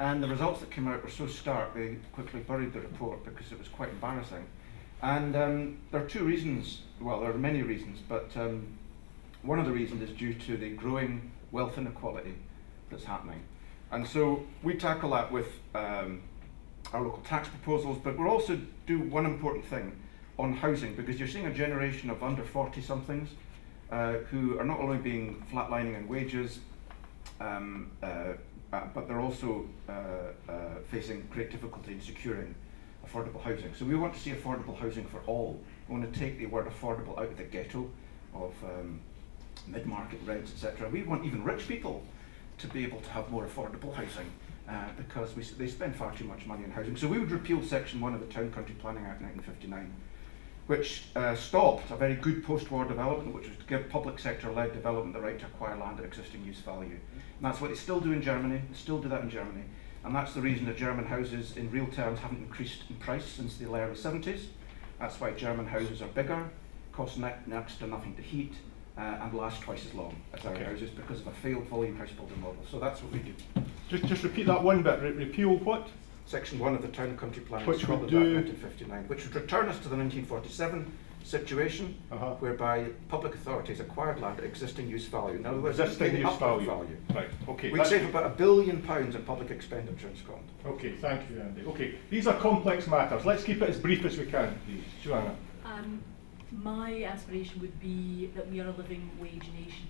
And the results that came out were so stark, they quickly buried the report because it was quite embarrassing. And there are 2 reasons, well, there are many reasons, but one of the reasons is due to the growing wealth inequality that's happening. And so we tackle that with our local tax proposals, but we'll also do one important thing on housing, because you're seeing a generation of under 40-somethings who are not only being flatlining in wages, but they're also facing great difficulty in securing affordable housing. So we want to see affordable housing for all We want to take the word affordable out of the ghetto of mid-market rents, etc. We want even rich people to be able to have more affordable housing because they spend far too much money on housing. So we would repeal Section 1 of the Town Country Planning Act 1959, which stopped a very good post-war development, which was to give public sector-led development the right to acquire land at existing use value. And that's what they still do in Germany, they still do that in Germany. And that's the reason that German houses in real terms haven't increased in price since the early 70s. That's why German houses are bigger, cost next to nothing to heat, and last twice as long as our houses because of a failed volume house building model. So that's what we do. Just repeat that one bit. Repeal what? Section 1 of the Town Country Planning Which Act would do 1959, which would return us to the 1947 situation whereby public authorities acquired land at existing use value. In other words, existing use value. Right. Okay. We'd save about £1 billion in public expenditure in Scotland. Okay. Thank you, Andy. Okay. These are complex matters. Let's keep it as brief as we can, please. Joanna. My aspiration would be that we are a living wage nation.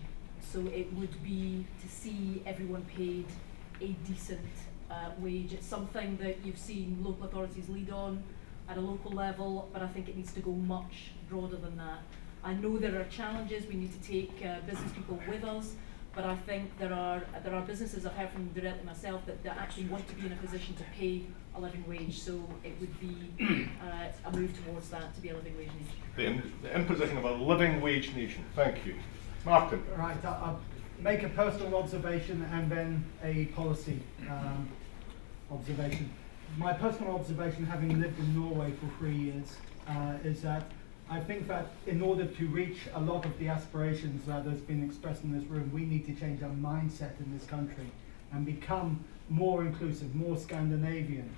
So it would be to see everyone paid a decent wage. It's something that you've seen local authorities lead on at a local level, but I think it needs to go much broader than that. I know there are challenges, we need to take business people with us, but I think there are businesses, I've heard from them directly myself, that actually want to be in a position to pay a living wage, so it would be a move towards that, to be a living wage nation. The imposition of a living wage nation. Thank you. Martin. Right, I'll make a personal observation and then a policy observation. My personal observation, having lived in Norway for 3 years, is that I think that in order to reach a lot of the aspirations that has been expressed in this room, we need to change our mindset in this country and become more inclusive, more Scandinavian,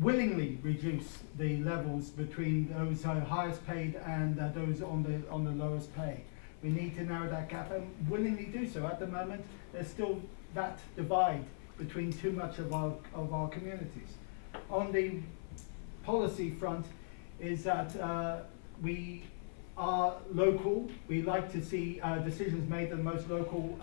willingly reduce the levels between those highest paid and those on the lowest pay. We need to narrow that gap and willingly do so. At the moment, there's still that divide between too much of our communities. On the policy front is that we are local. We like to see decisions made at the most local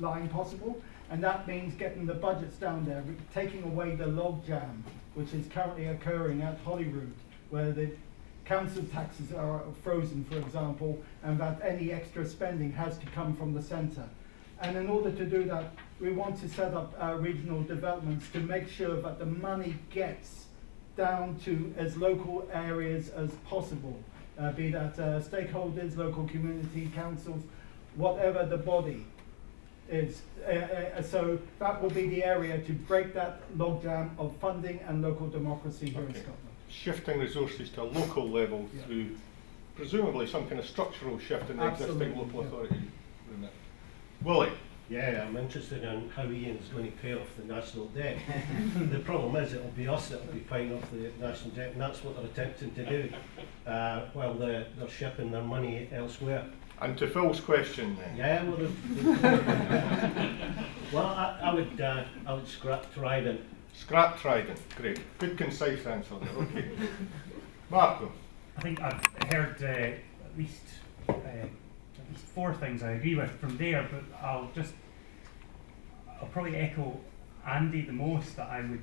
line possible, and that means getting the budgets down there, taking away the logjam which is currently occurring at Holyrood, where the council taxes are frozen, for example, and that any extra spending has to come from the centre. And in order to do that, we want to set up regional developments to make sure that the money gets down to as local areas as possible, be that stakeholders, local community councils, whatever the body is. So that will be the area to break that logjam of funding and local democracy here in Scotland. Shifting resources to a local level through presumably some kind of structural shift in the existing local authority. Willie? Yeah, I'm interested in how Iain's going to pay off the national debt. The problem is it'll be us that'll be paying off the national debt, and that's what they're attempting to do while they're shipping their money elsewhere. And to Phil's question then. Yeah, well, I would scrap Trident. Scrap Trident, great. Good concise answer there, okay. Marco? I think I've heard at least 4 things I agree with from there, but I'll probably echo Andy the most, that I would,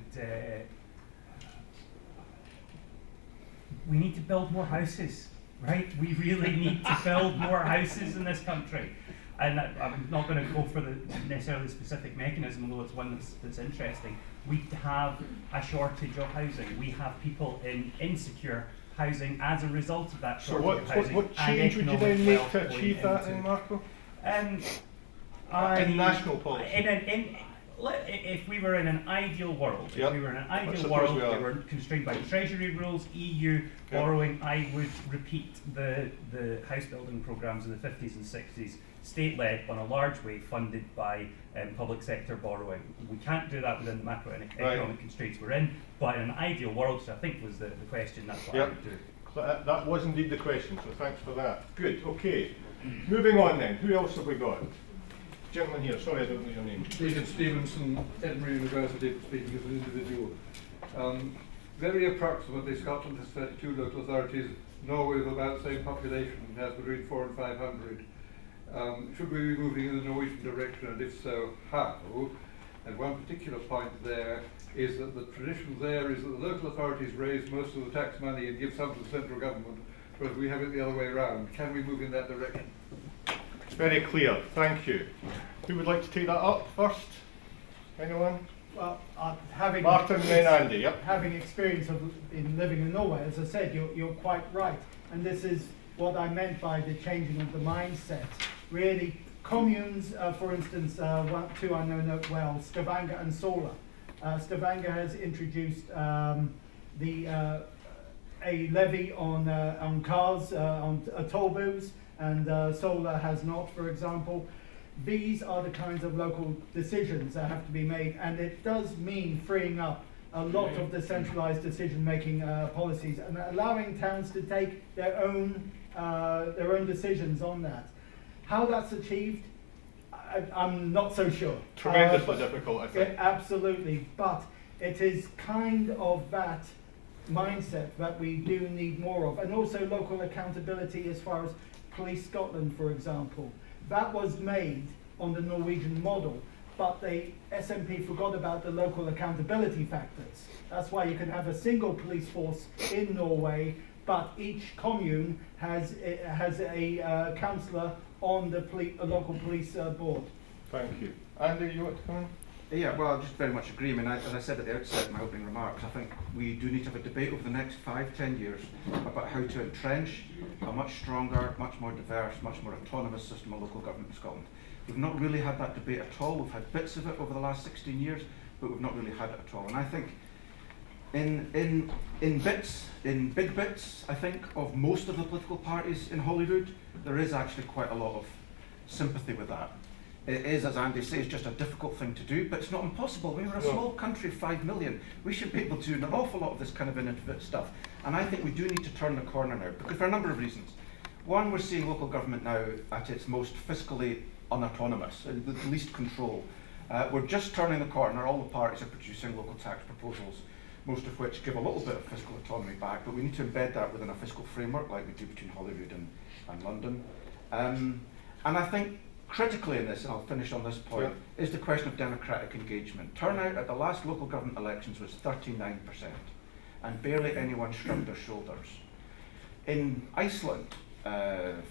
we need to build more houses, right? We really need to build more houses in this country. And I'm not going to go for the necessarily specific mechanism, although it's one that's interesting. We have a shortage of housing. We have people in insecure housing as a result of that shortage of housing. What change would you then make to achieve that in, Marco? In national policy? If we were in an ideal world, we were constrained by Treasury rules, EU borrowing, I would repeat the house building programmes in the 50s and 60s, state-led on a large way, funded by public sector borrowing. We can't do that within the macroeconomic constraints we're in, but in an ideal world, which I think was the question, that's what I would do. That was indeed the question, so thanks for that. Good, okay. Moving on then, who else have we got? Gentleman here, sorry I don't know your name. Nathan Stevenson, Edinburgh University, speaking as an individual. Very approximately, Scotland has 32 local authorities. Norway with about the same population has between 400 and 500. Should we be moving in the Norwegian direction, and if so, how? And one particular point there is that the tradition there is that the local authorities raise most of the tax money and give some to the central government, whereas we have it the other way around. Can we move in that direction? It's very clear. Thank you. Who would like to take that up first? Anyone? Well, having Martin, then Andy. Yep. having experience in living in Norway, as I said, you're quite right. And this is what I meant by the changing of the mindset. Really, communes, for instance, two I know well, Stavanger and Sola. Stavanger has introduced a levy on cars, on toll booths, and Sola has not, for example. These are the kinds of local decisions that have to be made, and it does mean freeing up a lot of the centralised decision-making policies and allowing towns to take their own decisions on that. How that's achieved, I'm not so sure. Tremendously difficult, I think. Yeah, absolutely, but it is kind of that mindset that we do need more of, and also local accountability as far as Police Scotland, for example. That was made on the Norwegian model, but the SNP forgot about the local accountability factors. That's why you can have a single police force in Norway, but each commune has a councillor on the local police board. Thank you. Andy, you want to come in? Yeah, well, I just very much agree. I mean, as I said at the outset in my opening remarks, I think we do need to have a debate over the next 5–10 years about how to entrench a much stronger, much more diverse, much more autonomous system of local government in Scotland. We've not really had that debate at all. We've had bits of it over the last 16 years, but we've not really had it at all. And I think in big bits, I think, of most of the political parties in Holyrood, there is actually quite a lot of sympathy with that. It is, as Andy says, just a difficult thing to do, but it's not impossible. We're a small country, 5 million. We should be able to do an awful lot of this kind of innovative stuff. And I think we do need to turn the corner now, because for a number of reasons. One, we're seeing local government now at its most fiscally unautonomous, with the least control. We're just turning the corner. All the parties are producing local tax proposals, most of which give a little bit of fiscal autonomy back, but we need to embed that within a fiscal framework like we do between Holyrood and London. And I think critically in this, and I'll finish on this point, is the question of democratic engagement. Turnout at the last local government elections was 39%, and barely anyone shrugged their shoulders. In Iceland,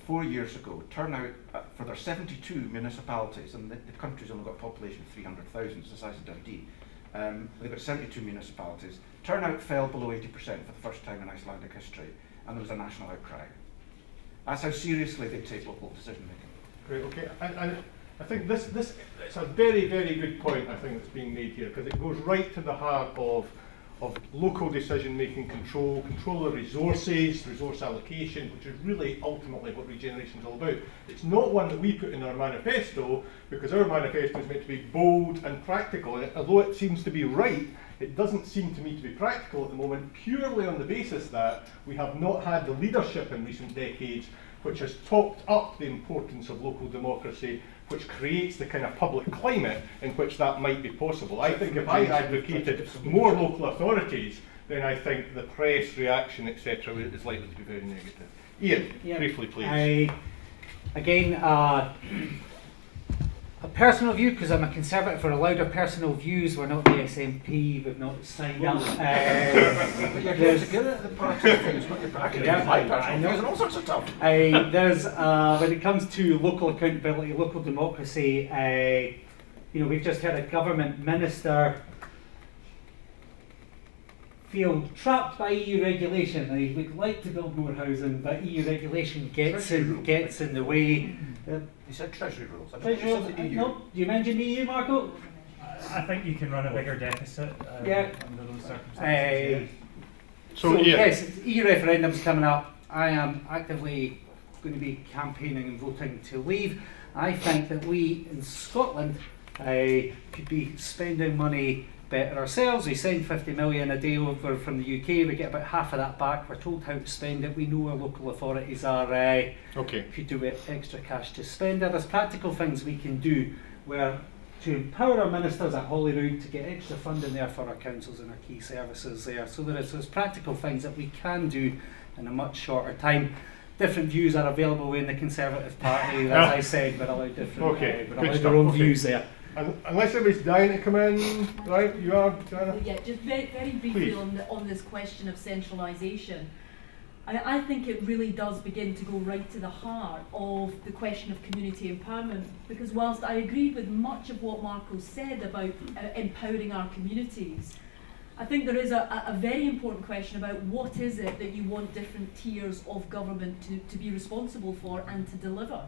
4 years ago, turnout for their 72 municipalities, and the country's only got a population of 300,000, it's the size of Dundee, they've got 72 municipalities. Turnout fell below 80% for the first time in Icelandic history, and there was a national outcry. That's how seriously they take local decision making. Great, okay. And I think this it's a very, very good point, I think, that's being made here, because it goes right to the heart of local decision-making control of resources, resource allocation, which is really ultimately what regeneration is all about. It's not one that we put in our manifesto, because our manifesto is meant to be bold and practical, and although it seems to be right, it doesn't seem to me to be practical at the moment, purely on the basis that we have not had the leadership in recent decades which has topped up the importance of local democracy, which creates the kind of public climate in which that might be possible. I think if I advocated more local authorities, then I think the press reaction, etc., is likely to be very negative. Iain, briefly, please. Again, a personal view, because I'm a Conservative, for allowed our personal views. We're not the SNP, we've not signed up. But you're here to get at the party things, not your bracket. My personal views and all sorts of stuff. There's, when it comes to local accountability, local democracy, you know, we've just had a government minister feel trapped by EU regulation. They would like to build more housing, but EU regulation gets in the way. You said Treasury rules. Treasury rules. No, do you mention the EU, Marco? I think you can run a bigger deficit under those circumstances. So yes, EU referendum's coming up. I am actively going to be campaigning and voting to leave. I think that we in Scotland could be spending money better ourselves. We send 50 million a day over from the UK, we get about half of that back. We're told how to spend it. We know our local authorities are could do with extra cash to spend it. There's practical things we can do where to empower our ministers at Holyrood to get extra funding there for our councils and our key services there. So there's practical things that we can do in a much shorter time. Different views are available in the Conservative Party. As I said, we're allowed different, we're allowed our own views there. And unless everybody's dying to come in, right? You are, Diana? Yeah, just very briefly Please. on this question of centralisation. I think it really does begin to go right to the heart of the question of community empowerment, because whilst I agree with much of what Marco said about empowering our communities, I think there is a very important question about what is it that you want different tiers of government to be responsible for and to deliver.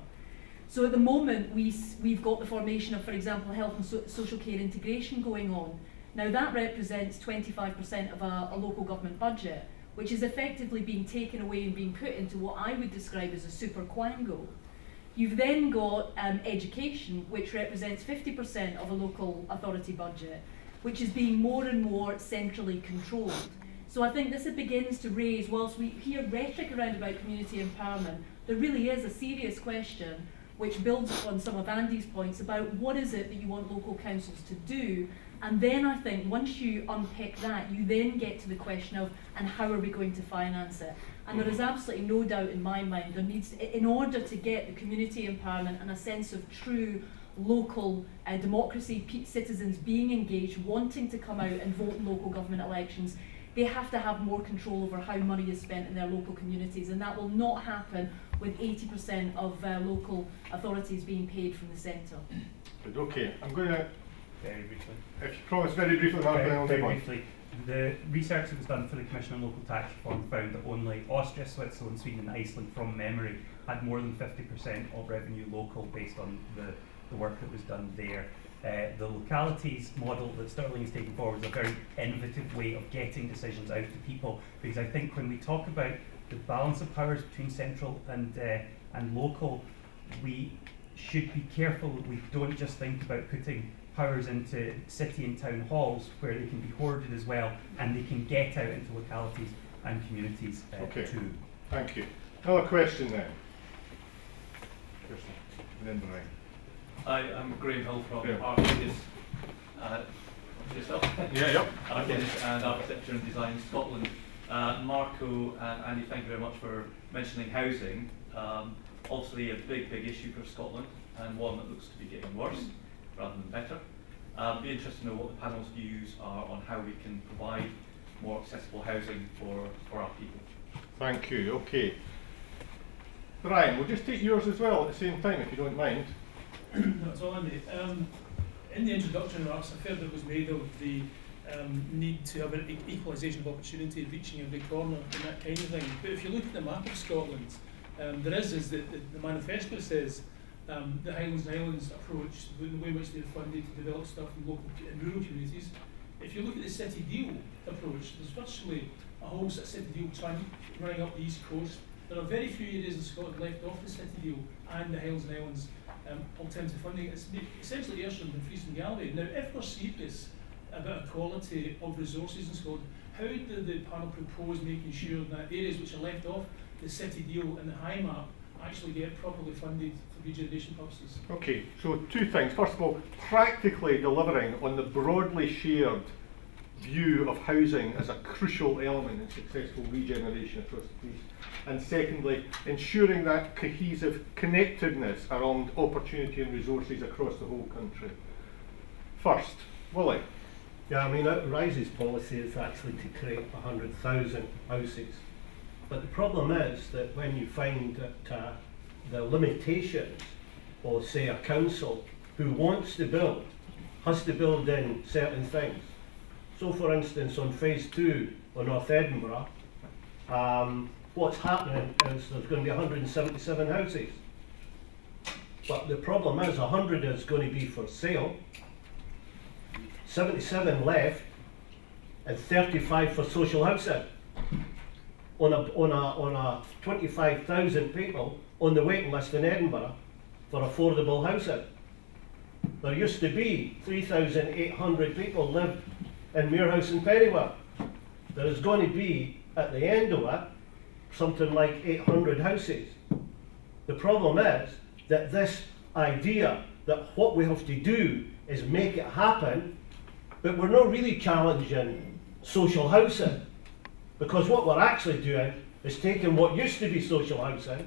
So at the moment we've got the formation of, for example, health and social care integration going on. Now that represents 25% of a local government budget, which is effectively being taken away and being put into what I would describe as a super quango. You've then got education, which represents 50% of a local authority budget, which is being more and more centrally controlled. So I think this begins to raise, whilst we hear rhetoric around about community empowerment, there really is a serious question which builds upon some of Andy's points about what is it that you want local councils to do. And then I think once you unpick that, you then get to the question of, and how are we going to finance it? And there is absolutely no doubt in my mind, there needs, in order to get the community empowerment and a sense of true local democracy, citizens being engaged, wanting to come out and vote in local government elections, they have to have more control over how money is spent in their local communities, and that will not happen with 80% of local authorities being paid from the centre. Okay, I'm going to, very briefly. if you promise very briefly, Mark, then I'll very move on. briefly. The research that was done for the Commission on Local Tax Reform found that only Austria, Switzerland, Sweden and Iceland, from memory, had more than 50% of revenue local based on the work that was done there. The localities model that Stirling is taking forward is a very innovative way of getting decisions out to people, because I think when we talk about the balance of powers between central and local, we should be careful that we don't just think about putting powers into city and town halls where they can be hoarded as well, and they can get out into localities and communities too. Thank you. Another question then. Kirsten, and then Brian. Hi, I'm Graham Hill from Architects. Yourself? Yeah, yep. Architects and Architecture and Design Scotland. Marco and Andy, thank you very much for mentioning housing. Obviously a big issue for Scotland, and one that looks to be getting worse rather than better. Be interested to know what the panel's views are on how we can provide more accessible housing for our people. Thank you. Okay. Brian, we'll just take yours as well at the same time, if you don't mind. That's all, Andy. In the introduction remarks, a fair bit was made of the need to have an equalisation of opportunity, reaching every corner and that kind of thing. But if you look at the map of Scotland, there is that the Manifesto says the Highlands and Islands approach, the way in which they're funded to develop stuff in local and rural communities. If you look at the City Deal approach, there's virtually a whole City Deal running up the East Coast. There are very few areas in Scotland left off the City Deal and the Highlands and Islands alternative funding. It's essentially Ayrsham and Frees and Galloway. Now, if we're serious about equality of resources in Scotland, how do the panel propose making sure that areas which are left off the City Deal and the High Map actually get properly funded for regeneration purposes? Okay, so two things. First of all, practically delivering on the broadly shared view of housing as a crucial element in successful regeneration across the piece. And secondly, ensuring that cohesive connectedness around opportunity and resources across the whole country. First, Willie. Yeah, I mean, Rise's policy is actually to create 100,000 houses. But the problem is that when you find that the limitations of, say, a council who wants to build, has to build in certain things. So, for instance, on phase 2 on North Edinburgh, what's happening is there's going to be 177 houses. But the problem is 100 is going to be for sale, 77 left, and 35 for social housing. On a 25,000 people on the waiting list in Edinburgh for affordable housing. There used to be 3,800 people lived in Muirhouse and Perryworth. There is going to be, at the end of it, something like 800 houses. The problem is that this idea that what we have to do is make it happen, but we're not really challenging social housing, because what we're actually doing is taking what used to be social housing.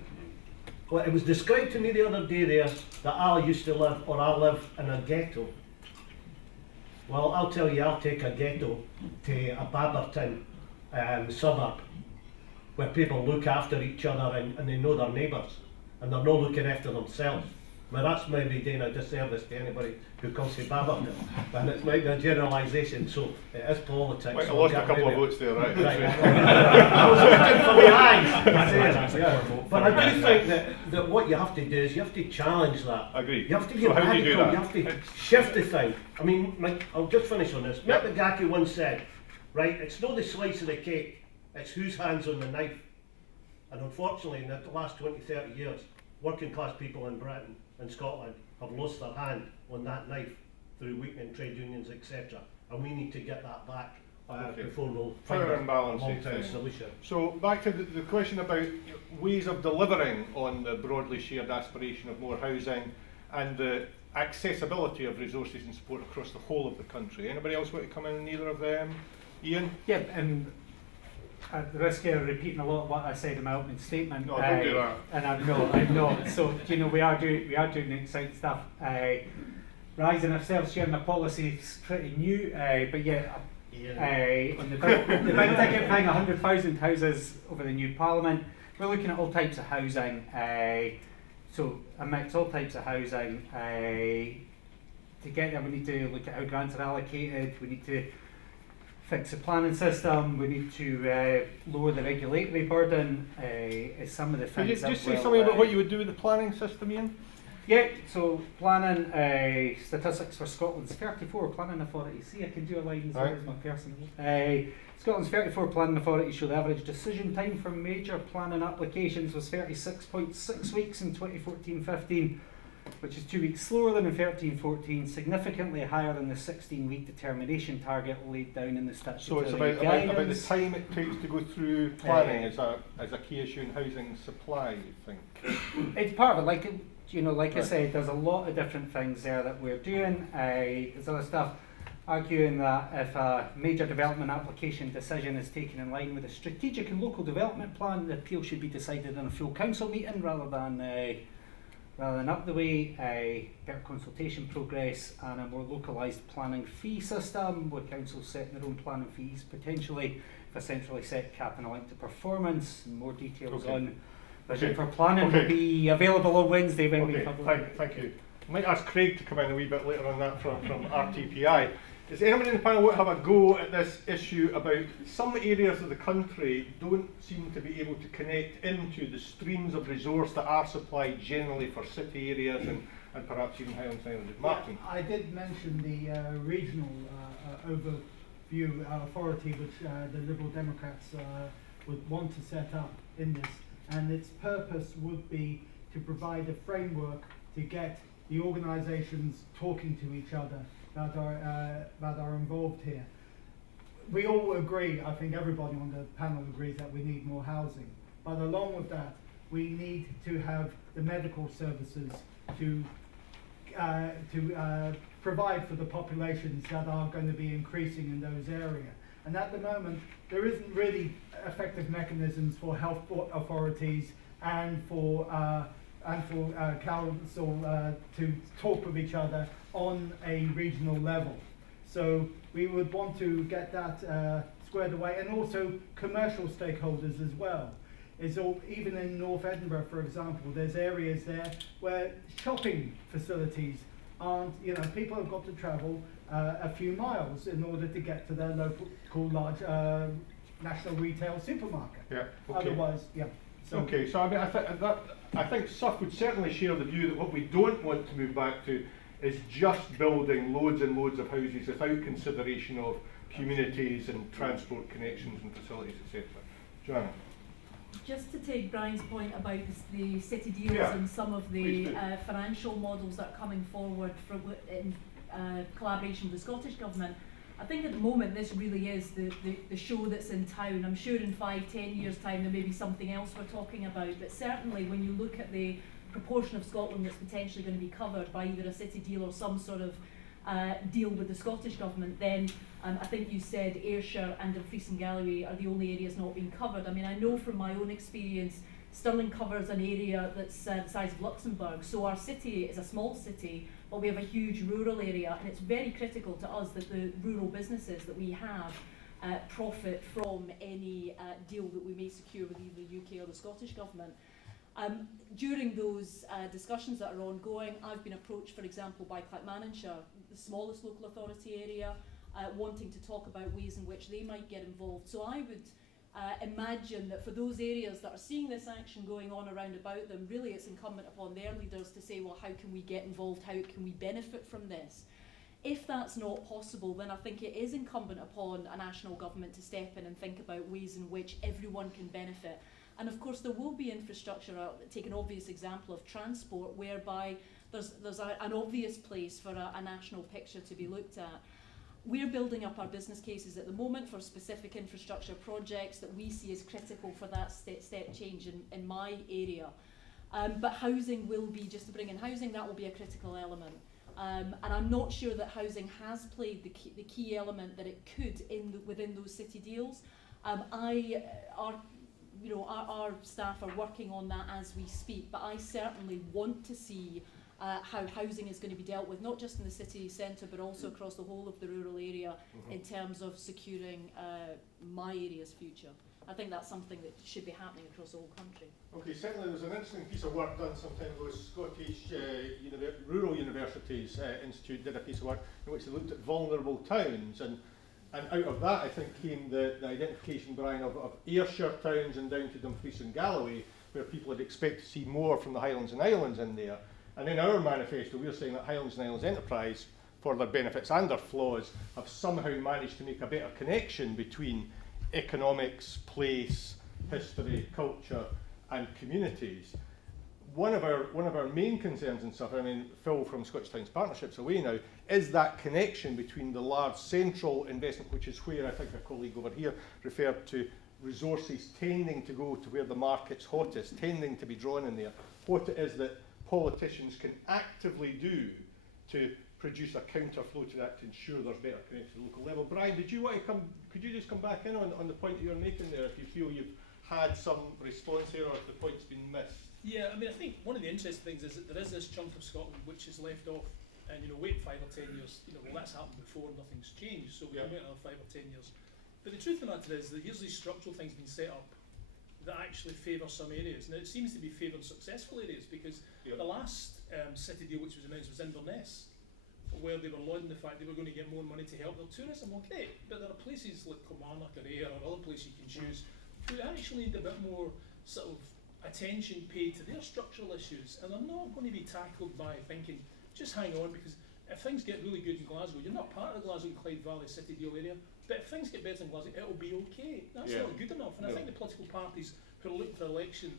Well, it was described to me the other day there that I used to live, or I live in a ghetto. Well, I'll tell you, I'll take a ghetto to a Baberton suburb where people look after each other and they know their neighbours and they're not looking after themselves. Now that's maybe doing a disservice to anybody who comes to Baberton, and it's maybe a generalisation, so it is politics. Wait, I lost a couple of votes there, right? I was looking for the eyes. Yeah. But I do think that what you have to do is you have to challenge that. I agree. You have to be So how do radical, you do you that? have to shift the thing. I mean, like, I'll just finish on this. Yep. Mick McGill once said, right, it's not the slice of the cake, it's whose hand's on the knife. And unfortunately, in the last 20, 30 years, working class people in Britain and Scotland have lost their hand on that knife through weakening trade unions, etc. And we need to get that back before we'll find Fair a and balanced long-term solution. So back to the question about ways of delivering on the broadly shared aspiration of more housing and the accessibility of resources and support across the whole of the country. Anybody else want to come in on either of them? Iain? Yeah, and at the risk of repeating a lot of what I said in my opening statement, No, don't do that. and I'm not. So you know, we are doing the exciting stuff. Rising ourselves sharing the policy is pretty new, but yeah. On the big ticket thing, 100,000 houses over the new Parliament. We're looking at all types of housing, so a mix, all types of housing. To get there, we need to look at how grants are allocated. We need to fix the planning system. We need to lower the regulatory burden. Some of the things. Could you just say something about what you would do with the planning system, Iain? Yeah, so planning statistics for Scotland's 34 planning authorities. See, I can do a line as well as my personal. Scotland's 34 planning authorities show the average decision time for major planning applications was 36.6 weeks in 2014-15, which is 2 weeks slower than in 13-14, significantly higher than the 16-week determination target laid down in the statutory So it's about the time it takes to go through planning as a key issue in housing supply, you think? It's part of it, like you know, like I said, there's a lot of different things there that we're doing. There's other stuff arguing that if a major development application decision is taken in line with a strategic and local development plan, the appeal should be decided in a full council meeting rather than up the way. Better consultation progress and a more localised planning fee system with councils setting their own planning fees, potentially if a centrally set cap and a link to performance. And more details on vision for planning will be available on Wednesday when we publish. Thank you. I might ask Craig to come in a wee bit later on that from RTPI. Does anybody in the panel want to have a go at this issue about some areas of the country don't seem to be able to connect into the streams of resource that are supplied generally for city areas and perhaps even Highlands Island? Martin? Yeah, I did mention the regional overview authority which the Liberal Democrats would want to set up in this, and its purpose would be to provide a framework to get the organisations talking to each other that are involved here. We all agree, I think everybody on the panel agrees, that we need more housing. But along with that, we need to have the medical services to provide for the populations that are going to be increasing in those areas. And at the moment, there isn't really effective mechanisms for health authorities and for council to talk with each other on a regional level. So we would want to get that squared away, and also commercial stakeholders as well. Even in North Edinburgh, for example, there's areas there where shopping facilities aren't, people have got to travel a few miles in order to get to their local large national retail supermarket. Yeah. Okay. Otherwise, yeah. So okay, so I mean, I think SUF would certainly share the view that what we don't want to move back to is just building loads and loads of houses without consideration of communities and transport connections and facilities, etc. Joanna? Just to take Brian's point about the city deals and some of the financial models that are coming forward in collaboration with the Scottish Government, I think at the moment this really is the show that's in town. I'm sure in 5-10 years' time there may be something else we're talking about, but certainly when you look at the proportion of Scotland that's potentially going to be covered by either a city deal or some sort of deal with the Scottish Government, then I think you said Ayrshire and Dumfries and Galloway are the only areas not being covered. I mean, I know from my own experience, Stirling covers an area that's the size of Luxembourg, so our city is a small city, but we have a huge rural area, and it's very critical to us that the rural businesses that we have profit from any deal that we may secure with either the UK or the Scottish Government. During those discussions that are ongoing, I've been approached, for example, by Clackmannanshire, the smallest local authority area, wanting to talk about ways in which they might get involved. So I would imagine that for those areas that are seeing this action going on around about them, really it's incumbent upon their leaders to say, well, how can we get involved? How can we benefit from this? If that's not possible, then I think it is incumbent upon a national government to step in and think about ways in which everyone can benefit. And of course there will be infrastructure, take an obvious example of transport, whereby there's an obvious place for a national picture to be looked at. We're building up our business cases at the moment for specific infrastructure projects that we see as critical for that step change in my area. But housing will be, just to bring in housing, that will be a critical element. And I'm not sure that housing has played the key element that it could within those city deals. Our staff are working on that as we speak, but I certainly want to see how housing is going to be dealt with, not just in the city centre, but also across the whole of the rural area in terms of securing my area's future. I think that's something that should be happening across the whole country. Okay, certainly there's an interesting piece of work done some time ago. Scottish Rural Universities Institute did a piece of work in which they looked at vulnerable towns, and out of that I think came the identification, Brian, of Ayrshire towns and down to Dumfries and Galloway, where people would expect to see more from the Highlands and Islands in there. And in our manifesto we're saying that Highlands and Islands Enterprise, for their benefits and their flaws, have somehow managed to make a better connection between economics, place, history, culture and communities. One of our main concerns and stuff, I mean, Phil from Scottish Towns Partnerships away now, is that connection between the large central investment, which is where I think a colleague over here referred to resources tending to go to where the market's hottest, tending to be drawn in there. What it is that politicians can actively do to produce a counterflow to that to ensure there's better connection at the local level. Brian, could you just come back in on the point that you're making there, if you feel you've had some response here or if the point's been missed? Yeah, I mean, I think one of the interesting things is that there is this chunk of Scotland which is left off, and wait 5 or 10 years, well, that's happened before, nothing's changed, so we can wait another 5 or 10 years. But the truth of the matter is that here's these structural things being set up that actually favour some areas. Now it seems to be favouring successful areas, because the last city deal which was announced was Inverness, where they were lauding the fact they were going to get more money to help their tourism. Well, great, but there are places like Kilmarnock or Ayr or other places you can choose who actually need a bit more sort of attention paid to their structural issues, and they're not going to be tackled by thinking, just hang on, because if things get really good in Glasgow, you're not part of the Glasgow and Clyde Valley City Deal area, but if things get better in Glasgow, it'll be okay. That's not good enough, and I think the political parties who are looking for election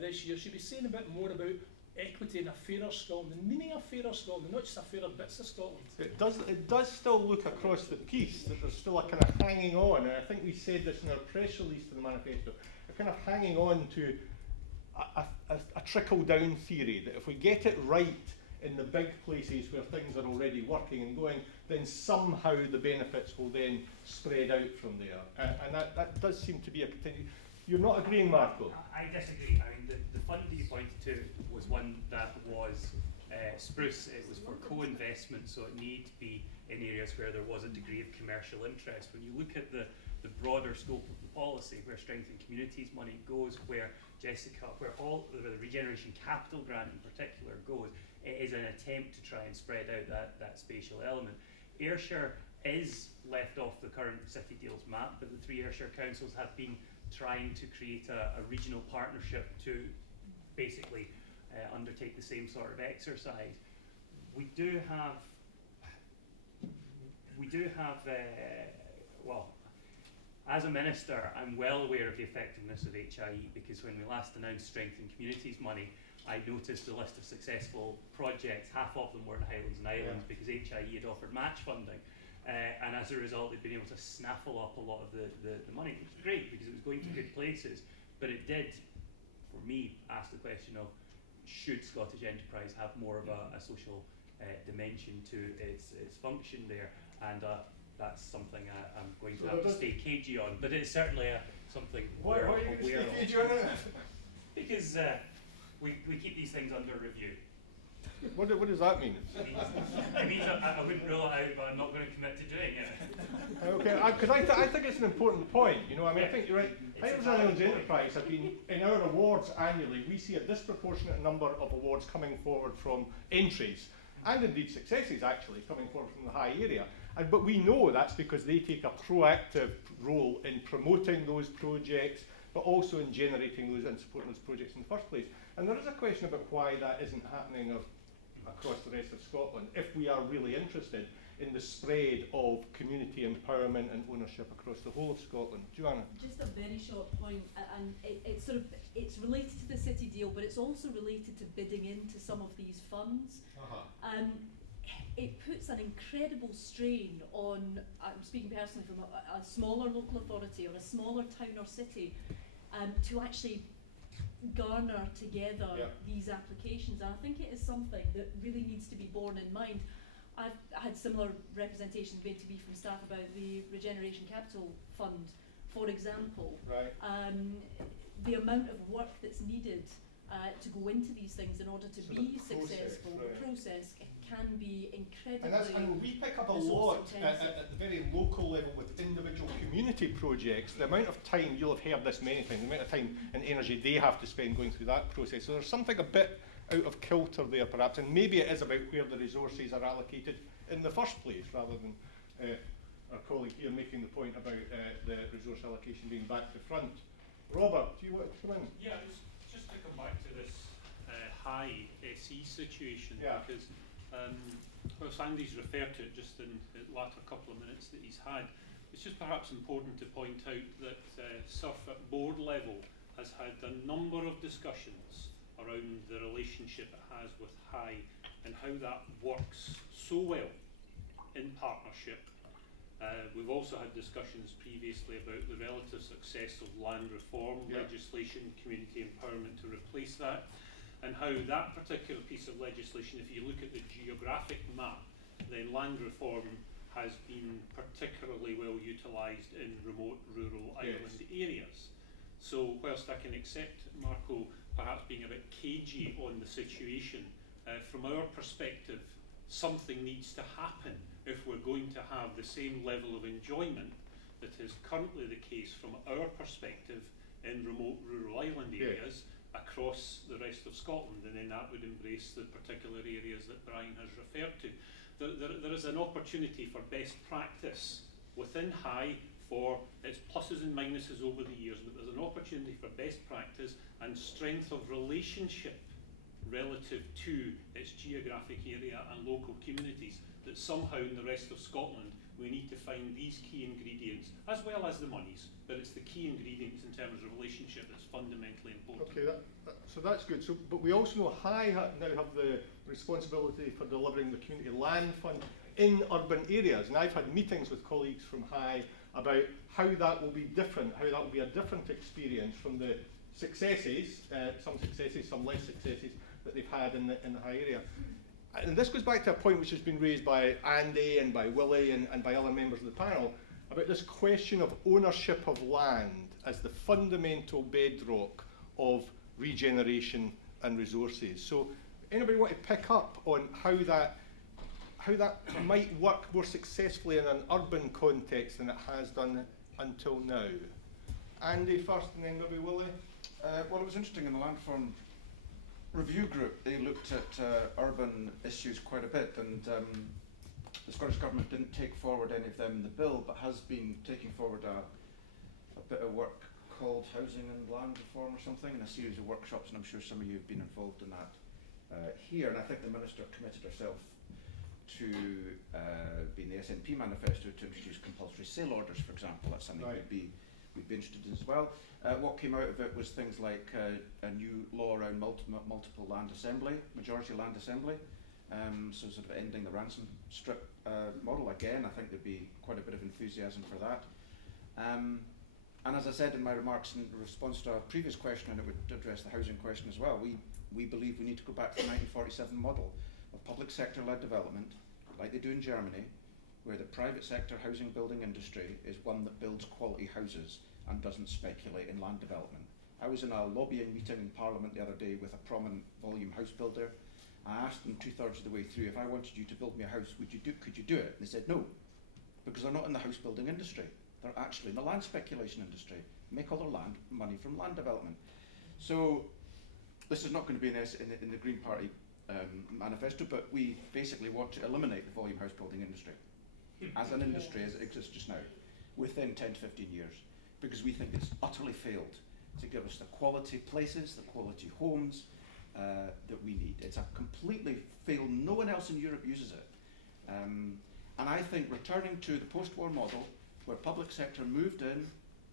this year should be saying a bit more about equity and a fairer Scotland, the meaning of fairer Scotland, not just a fairer bits of Scotland. It does still look across the piece that there's still a kind of hanging on, and I think we said this in our press release to the manifesto, a kind of hanging on to a trickle-down theory, that if we get it right in the big places where things are already working and going, then somehow the benefits will then spread out from there. And that does seem to be a continued. You're not agreeing, Marco? I disagree. I mean, the fund that you pointed to was one that was spruce. It was for co-investment, so it needed to be in areas where there was a degree of commercial interest. When you look at the broader scope of the policy, where strengthening communities money goes, where all the Regeneration Capital Grant in particular goes, it is an attempt to try and spread out that spatial element. Ayrshire is left off the current city deals map, but the 3 Ayrshire councils have been trying to create a regional partnership to basically undertake the same sort of exercise. We do have well, as a minister, I'm well aware of the effectiveness of HIE, because when we last announced Strengthening Communities money, I noticed the list of successful projects. Half of them were in Highlands and Islands because HIE had offered match funding. And as a result, they've been able to snaffle up a lot of the money, which is great because it was going to good places. But it did, for me, ask the question of, should Scottish Enterprise have more of a social dimension to its function there? And that's something I'm going to have to stay cagey on. But it's certainly something why are you going to stay cagey on it? Because we keep these things under review. What does that mean? It means I wouldn't rule it out, but I'm not going to commit to doing it. Okay, because I think it's an important point. You know, I mean, I think you're right. Housing Islands Enterprise have been, in our awards annually, we see a disproportionate number of awards coming forward from entries, and indeed successes actually, coming forward from the high area. But we know that's because they take a proactive role in promoting those projects, but also in generating those and supporting those projects in the first place. And there is a question about why that isn't happening across the rest of Scotland, if we are really interested in the spread of community empowerment and ownership across the whole of Scotland. Joanna? Just a very short point, and it's related to the city deal, but it's also related to bidding into some of these funds. It puts an incredible strain on, I'm speaking personally from a smaller local authority or a smaller town or city, to actually garner together these applications. And I think it is something that really needs to be borne in mind. I've had similar representations made to me from staff about the Regeneration Capital Fund, for example. Right. The amount of work that's needed to go into these things in order to be successful, the process can be incredibly. And we pick up a lot at the very local level with individual community projects. The amount of time, you'll have heard this many times, the amount of time and energy they have to spend going through that process. So there's something a bit out of kilter there perhaps, and maybe it is about where the resources are allocated in the first place, rather than our colleague here making the point about the resource allocation being back to front. Robert, do you want to come in? Yeah, just to come back to this high SE situation, because well, Sandy's referred to it just in the latter couple of minutes that he's had. It's just perhaps important to point out that SURF at board level has had a number of discussions around the relationship it has with high and how that works so well in partnership. We've also had discussions previously about the relative success of land reform legislation, community empowerment to replace that, and how that particular piece of legislation, if you look at the geographic map, then land reform has been particularly well utilised in remote rural island areas. So whilst I can accept Marco perhaps being a bit cagey on the situation, from our perspective, something needs to happen if we're going to have the same level of enjoyment that is currently the case from our perspective in remote rural island areas across the rest of Scotland, and then that would embrace the particular areas that Brian has referred to. There is an opportunity for best practice within High for its pluses and minuses over the years, but there's an opportunity for best practice and strength of relationship relative to its geographic area and local communities, that somehow in the rest of Scotland we need to find these key ingredients, as well as the monies, but it's the key ingredients in terms of relationship that's fundamentally important. Okay, so that's good. So, but we also know High now have the responsibility for delivering the community land fund in urban areas, and I've had meetings with colleagues from High about how that will be different, how that will be a different experience from the successes, some successes, some less successes that they've had in the High area. And this goes back to a point which has been raised by Andy and by Willie and by other members of the panel about this question of ownership of land as the fundamental bedrock of regeneration and resources. So anybody want to pick up on how that might work more successfully in an urban context than it has done until now? Andy first and then maybe Willie. Well, it was interesting in the Landform Review Group, they looked at urban issues quite a bit, and the Scottish Government didn't take forward any of them in the bill, but has been taking forward a bit of work called Housing and Land Reform or something, and a series of workshops, and I'm sure some of you have been involved in that here, and I think the Minister committed herself to be in the SNP Manifesto to introduce compulsory sale orders, for example. That's something we'd be interested in as well. What came out of it was things like a new law around multiple land assembly, majority land assembly, so sort of ending the ransom strip model. Again, I think there'd be quite a bit of enthusiasm for that. And as I said in my remarks in response to a previous question, and it would address the housing question as well, we believe we need to go back to the 1947 model of public sector-led development, like they do in Germany, where the private sector housing building industry is one that builds quality houses and doesn't speculate in land development. I was in a lobbying meeting in Parliament the other day with a prominent volume house builder, I asked them 2/3 of the way through, if I wanted you to build me a house, could you do it? And they said no, because they're not in the house building industry. They're actually in the land speculation industry, make all their land money from land development. So this is not going to be in the Green Party manifesto, but we basically want to eliminate the volume house building industry as an industry as it exists just now within 10 to 15 years, because we think it's utterly failed to give us the quality places, the quality homes that we need. It's a completely failed, no one else in Europe uses it. And I think returning to the post-war model, where public sector moved in,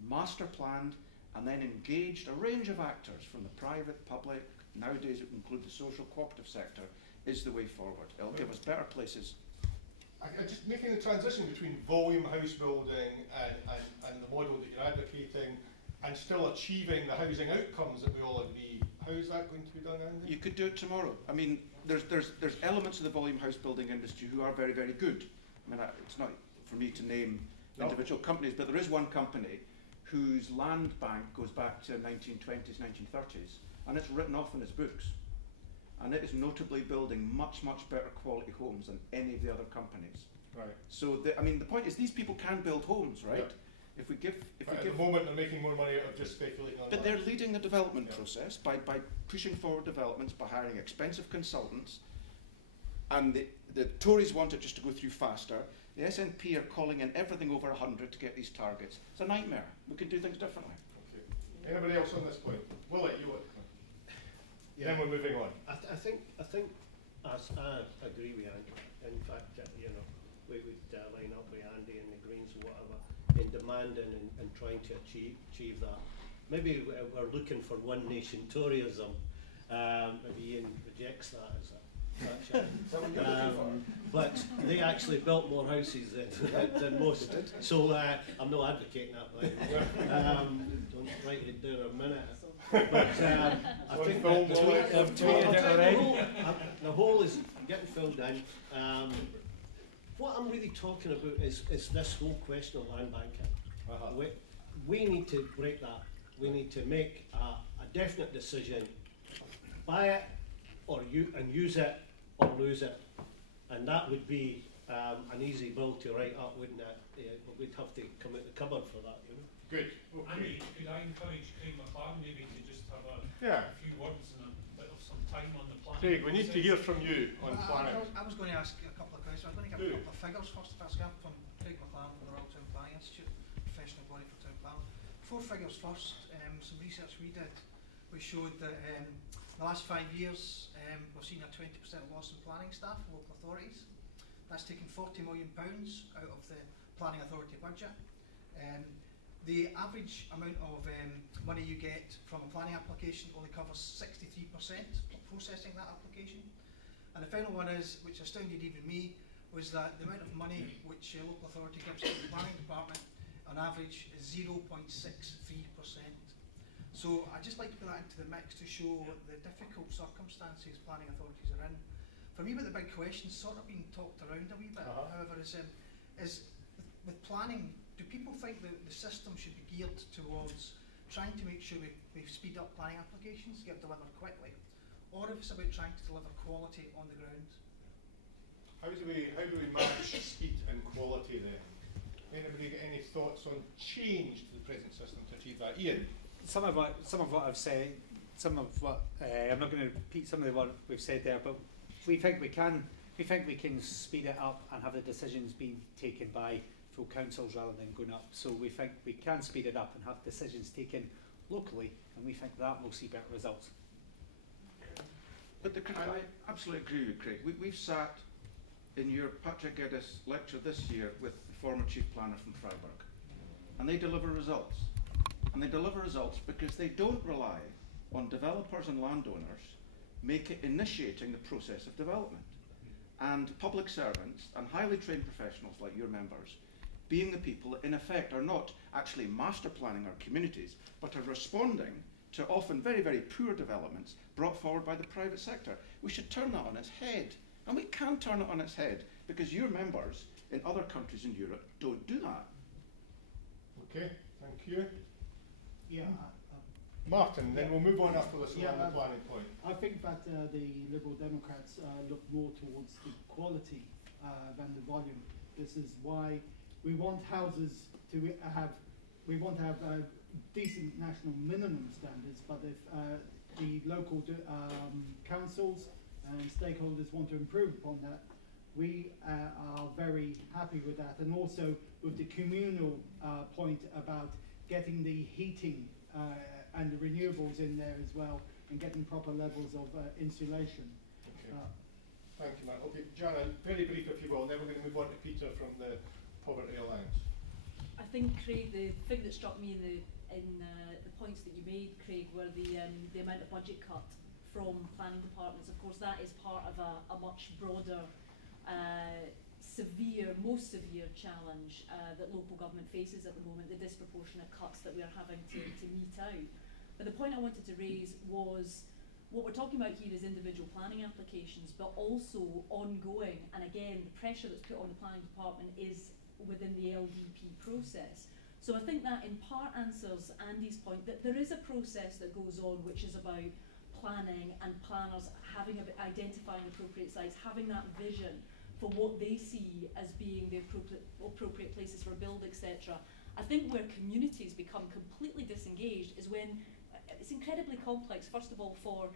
master planned, and then engaged a range of actors from the private, public, nowadays it includes the social cooperative sector, is the way forward. It'll give us better places. Just making the transition between volume house building and the model that you're advocating, and still achieving the housing outcomes that we all agree. How is that going to be done, Andy? You could do it tomorrow. I mean, there's elements of the volume house building industry who are very, very good. I mean, it's not for me to name individual companies, but there is one company whose land bank goes back to 1920s, 1930s, and it's written off in its books. And it is notably building much, much better quality homes than any of the other companies. Right. So, I mean, the point is these people can build homes, right? Yeah. If we give, at the moment they're making more money out of just speculating on but they're leading the development process by pushing forward developments, by hiring expensive consultants, and the Tories want it just to go through faster. The SNP are calling in everything over 100 to get these targets. It's a nightmare. We can do things differently. Okay. Anybody else on this point? We'll let you look. Yeah. Then we're moving on. I think as I agree with Andy. In fact, you know, we would line up with Andy and the Greens or whatever in demanding and trying to achieve that. Maybe we're looking for one nation Toryism. Maybe Iain rejects that as a but they actually built more houses than most. So I'm not advocating that, by the way. Don't write it down a minute. But I think the whole is getting filled in. What I'm really talking about is this whole question of land banking. We need to break that. We need to make a definite decision: buy it, or use it, or lose it. And that would be an easy bill to write up, wouldn't it? But we'd have to come out the cupboard for that, you know. Good. Okay. Andy, could I encourage Craig McLaren maybe to just have a few words and a bit of some time on the planning? Craig, we need to hear from you on planning. I was going to ask a couple of questions. I was going to give a couple of figures first, if that's good, from Craig McLaren from the Royal Town Planning Institute, professional body for town planning. 4 figures first. Some research we did, we showed that in the last 5 years we've seen a 20% loss in planning staff in local authorities. That's taken £40 million out of the planning authority budget. The average amount of money you get from a planning application only covers 63% of processing that application. And the final one is, which astounded even me, was that the amount of money which a local authority gives to the planning department on average is 0.63%. So I'd just like to put that into the mix to show the difficult circumstances planning authorities are in. For me, but the big question's sort of been talked around a wee bit, however, is with planning, do people think that the system should be geared towards trying to make sure we speed up planning applications, get delivered quickly, or if it's about trying to deliver quality on the ground? How do we match speed and quality then? Anybody got any thoughts on change to the present system to achieve that? Iain? Some of what I've said, some of what I'm not going to repeat some of what we've said there, but we think we can speed it up and have the decisions being taken by full councils rather than going up. So we think we can speed it up and have decisions taken locally, and we think that will see better results. But I absolutely agree with Craig. We've sat in your Patrick Geddes lecture this year with the former chief planner from Freiburg, and they deliver results. And they deliver results because they don't rely on developers and landowners initiating the process of development. And public servants and highly trained professionals like your members being the people that in effect are not actually master planning our communities, but are responding to often very, very poor developments brought forward by the private sector. We should turn that on its head. And we can turn it on its head because your members in other countries in Europe don't do that. Okay, thank you. Yeah, Martin, then we'll move on after this on the planning point. I think that the Liberal Democrats look more towards the quality than the volume. This is why we want houses to have, we want to have decent national minimum standards, but if the local councils and stakeholders want to improve upon that, we are very happy with that. And also with the communal point about getting the heating and the renewables in there as well, and getting proper levels of insulation. Okay. Thank you, Matt. Okay, Jana, very brief if you will, and then we're going to move on to Peter from the Poverty Alliance. I think, Craig, the thing that struck me in the points that you made, Craig, were the amount of budget cut from planning departments. Of course, that is part of a much broader, most severe challenge that local government faces at the moment, the disproportionate cuts that we are having to mete out. But the point I wanted to raise was, what we're talking about here is individual planning applications, but also ongoing, and again, the pressure that's put on the planning department is within the LDP process. So I think that in part answers Andy's point that there is a process that goes on which is about planning and planners identifying appropriate sites, having that vision for what they see as being the appropriate places for build, etc. I think where communities become completely disengaged is when it's incredibly complex, first of all, for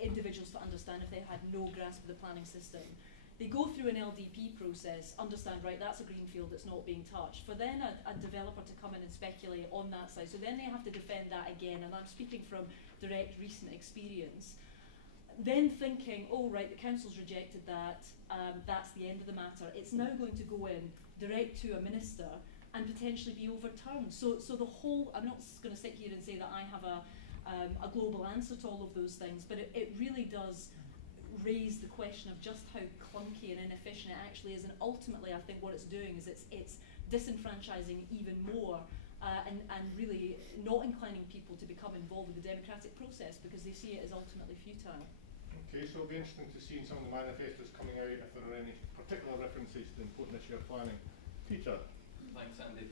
individuals to understand if they had no grasp of the planning system. They go through an LDP process, understand, right, that's a greenfield that's not being touched. For then a developer to come in and speculate on that side, so then they have to defend that again, and I'm speaking from direct recent experience. Then thinking, oh right, the council's rejected that, that's the end of the matter. It's now going to go in direct to a minister and potentially be overturned. So the whole, I'm not going to sit here and say that I have a global answer to all of those things, but it really does raise the question of just how clunky and inefficient it actually is, and ultimately I think what it's doing is it's disenfranchising even more and really not inclining people to become involved with the democratic process because they see it as ultimately futile. Okay, so it'll be interesting to see in some of the manifestos coming out if there are any particular references to the important issue of planning. Peter. Thanks, Andy.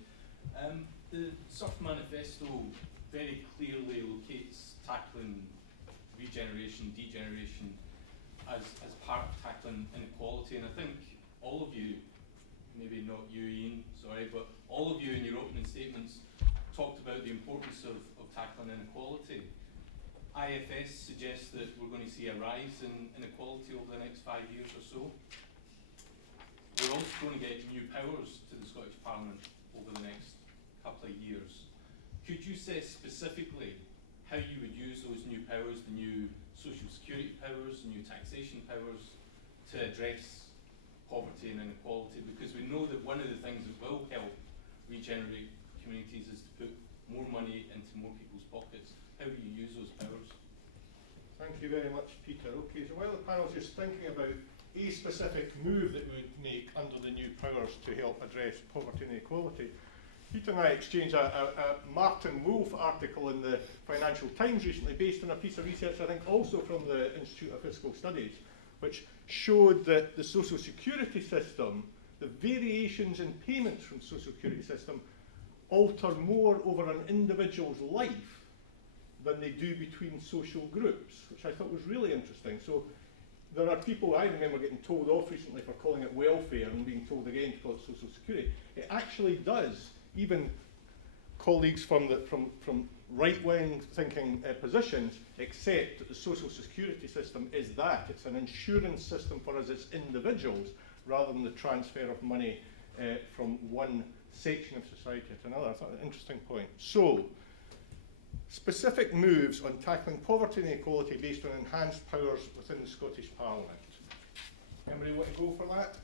The SURF Manifesto very clearly locates tackling regeneration, degeneration as part of tackling inequality, and I think all of you, maybe not you Iain, sorry, but all of you in your opening statements talked about the importance of tackling inequality. IFS suggests that we're going to see a rise in inequality over the next 5 years or so. We're also going to get new powers to the Scottish Parliament over the next couple of years. Could you say specifically how you would use those new powers, the new social security powers, new taxation powers, to address poverty and inequality? Because we know that one of the things that will help regenerate communities is to put more money into more people's pockets. How will you use those powers? Thank you very much, Peter. Okay, so while the panel's just thinking about a specific move that we would make under the new powers to help address poverty and inequality, Peter and I exchanged a Martin Wolf article in the Financial Times recently, based on a piece of research, I think also from the Institute of Fiscal Studies, which showed that the social security system, the variations in payments from social security system, alter more over an individual's life than they do between social groups, which I thought was really interesting. So there are people, I remember getting told off recently for calling it welfare and being told again to call it social security. It actually does. Even colleagues from right-wing thinking positions accept that the social security system is that. It's an insurance system for us as individuals rather than the transfer of money from one section of society to another. I thought an interesting point. So, specific moves on tackling poverty and inequality based on enhanced powers within the Scottish Parliament. Anybody want to go for that?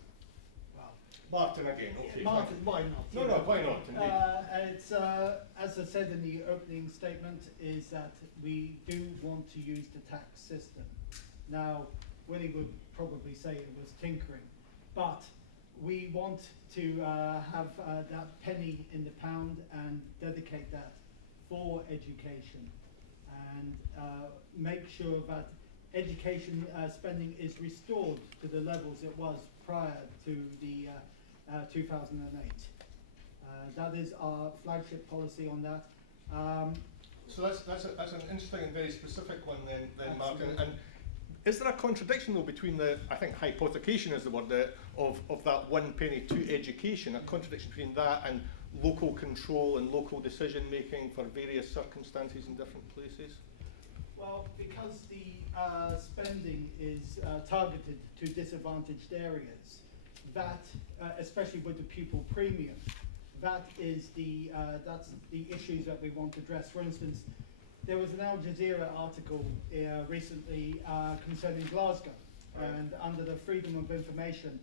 Martin again, okay. Martin, why not? No, why not? It's, as I said in the opening statement, is that we do want to use the tax system. Now, Willie would probably say it was tinkering, but we want to have that penny in the pound and dedicate that for education and make sure that education spending is restored to the levels it was prior to the 2008. That is our flagship policy on that. So that's an interesting and very specific one then Mark. And is there a contradiction though between the, I think hypothecation is the word, of that 1 penny to education, a contradiction between that and local control and local decision making for various circumstances in different places? Well, because the spending is targeted to disadvantaged areas, that, especially with the pupil premium, that is that's the issues that we want to address. For instance, there was an Al Jazeera article recently concerning Glasgow, and under the Freedom of Information,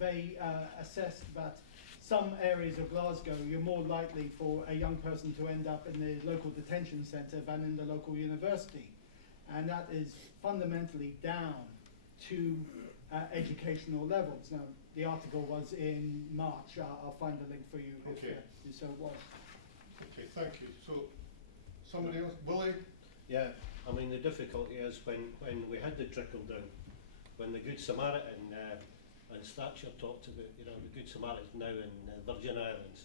they assessed that some areas of Glasgow, you're more likely for a young person to end up in the local detention centre than in the local university. And that is fundamentally down to educational levels. Now, the article was in March. I'll find a link for you if so it was. Okay, thank you. So, somebody else? Willie? Yeah, I mean, the difficulty is when we had the trickle down, when the Good Samaritan and Thatcher talked about, you know, the Good Samaritans now in the Virgin Islands,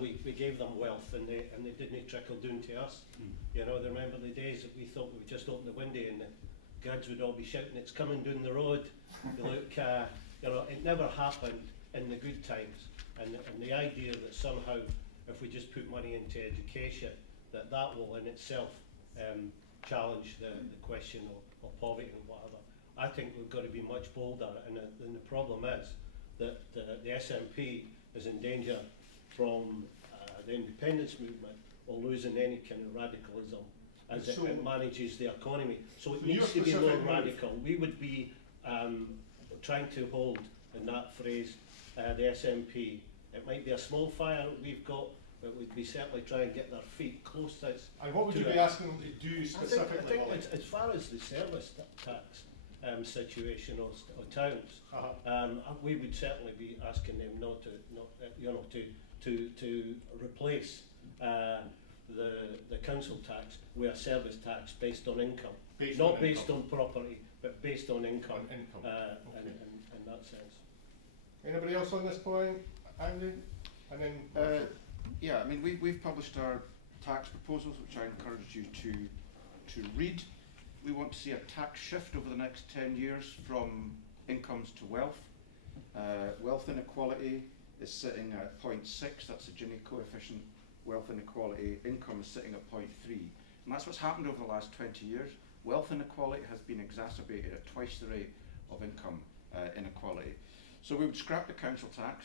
we gave them wealth and they didn't trickle down to us. You know, they remember the days that we thought we would just open the window and the kids would all be shouting, "It's coming down the road." You look, you know, it never happened in the good times. And the idea that somehow, if we just put money into education, that will in itself challenge the question of poverty and whatever. I think we've got to be much bolder, and the problem is that the SNP is in danger from the independence movement or losing any kind of radicalism as it manages the economy. So it needs to be more radical. We would be trying to hold, in that phrase, the SNP. It might be a small fire we've got, but we'd be certainly trying to get their feet close to it. And what would you be asking them to do specifically? I think as far as the service tax situation or towns, we would certainly be asking them not to replace the council tax with a service tax based on income, not based on property, but based on income. In that sense. Anybody else on this point, Andy? And then. Yeah, I mean, we've published our tax proposals, which I encourage you to read. We want to see a tax shift over the next 10 years from incomes to wealth. Wealth inequality is sitting at 0.6, that's the Gini coefficient. Wealth inequality, income is sitting at 0.3. And that's what's happened over the last 20 years. Wealth inequality has been exacerbated at twice the rate of income inequality. So we would scrap the council tax.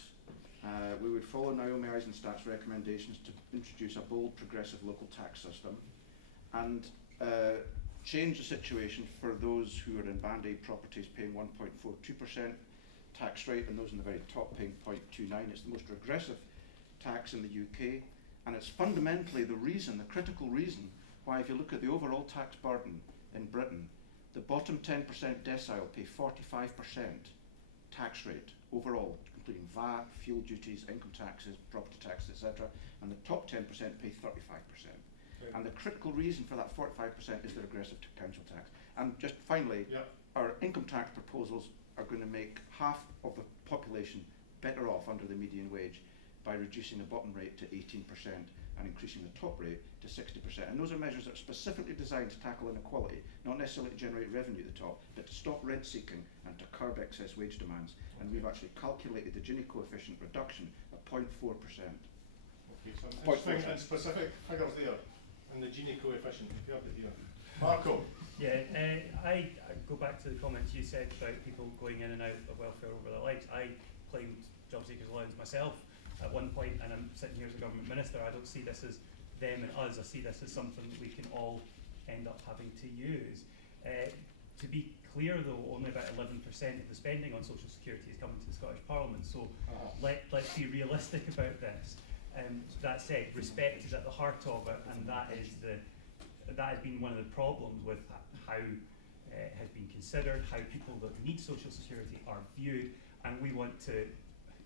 We would follow Naomi Eisenstadt's recommendations to introduce a bold, progressive local tax system and change the situation for those who are in Band A properties paying 1.42% tax rate and those in the very top paying 0.29. It's the most regressive tax in the UK, and it's fundamentally the reason, the critical reason, why if you look at the overall tax burden in Britain, the bottom 10% decile pay 45% tax rate overall, including VAT, fuel duties, income taxes, property taxes, etc., and the top 10% pay 35%. And the critical reason for that 45% is the regressive council tax. And just finally, our income tax proposals are going to make half of the population better off under the median wage by reducing the bottom rate to 18% and increasing the top rate to 60%. And those are measures that are specifically designed to tackle inequality, not necessarily to generate revenue at the top, but to stop rent seeking and to curb excess wage demands. And we've actually calculated the Gini coefficient reduction at 0.4%. Okay, so interesting and specific figures there, and the Gini coefficient, if you have it here. Marco? Yeah, I go back to the comments you said about people going in and out of welfare over their lives. I claimed job seekers allowance myself at one point, and I'm sitting here as a government minister. I don't see this as them and us. I see this as something that we can all end up having to use. To be clear though, only about 11% of the spending on social security is coming to the Scottish Parliament, so let's be realistic about this. That said, respect is at the heart of it, and that has been one of the problems with how it has been considered, how people that need social security are viewed, and we want to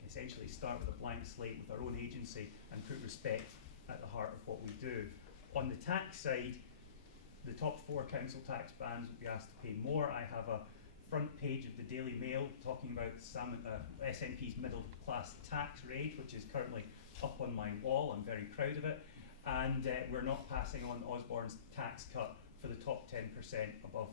essentially start with a blank slate with our own agency and put respect at the heart of what we do. On the tax side, the top 4 council tax bands would be asked to pay more. I have a front page of the Daily Mail talking about SNP's middle class tax rate, which is currently up on my wall. I'm very proud of it. and we're not passing on Osborne's tax cut for the top 10% above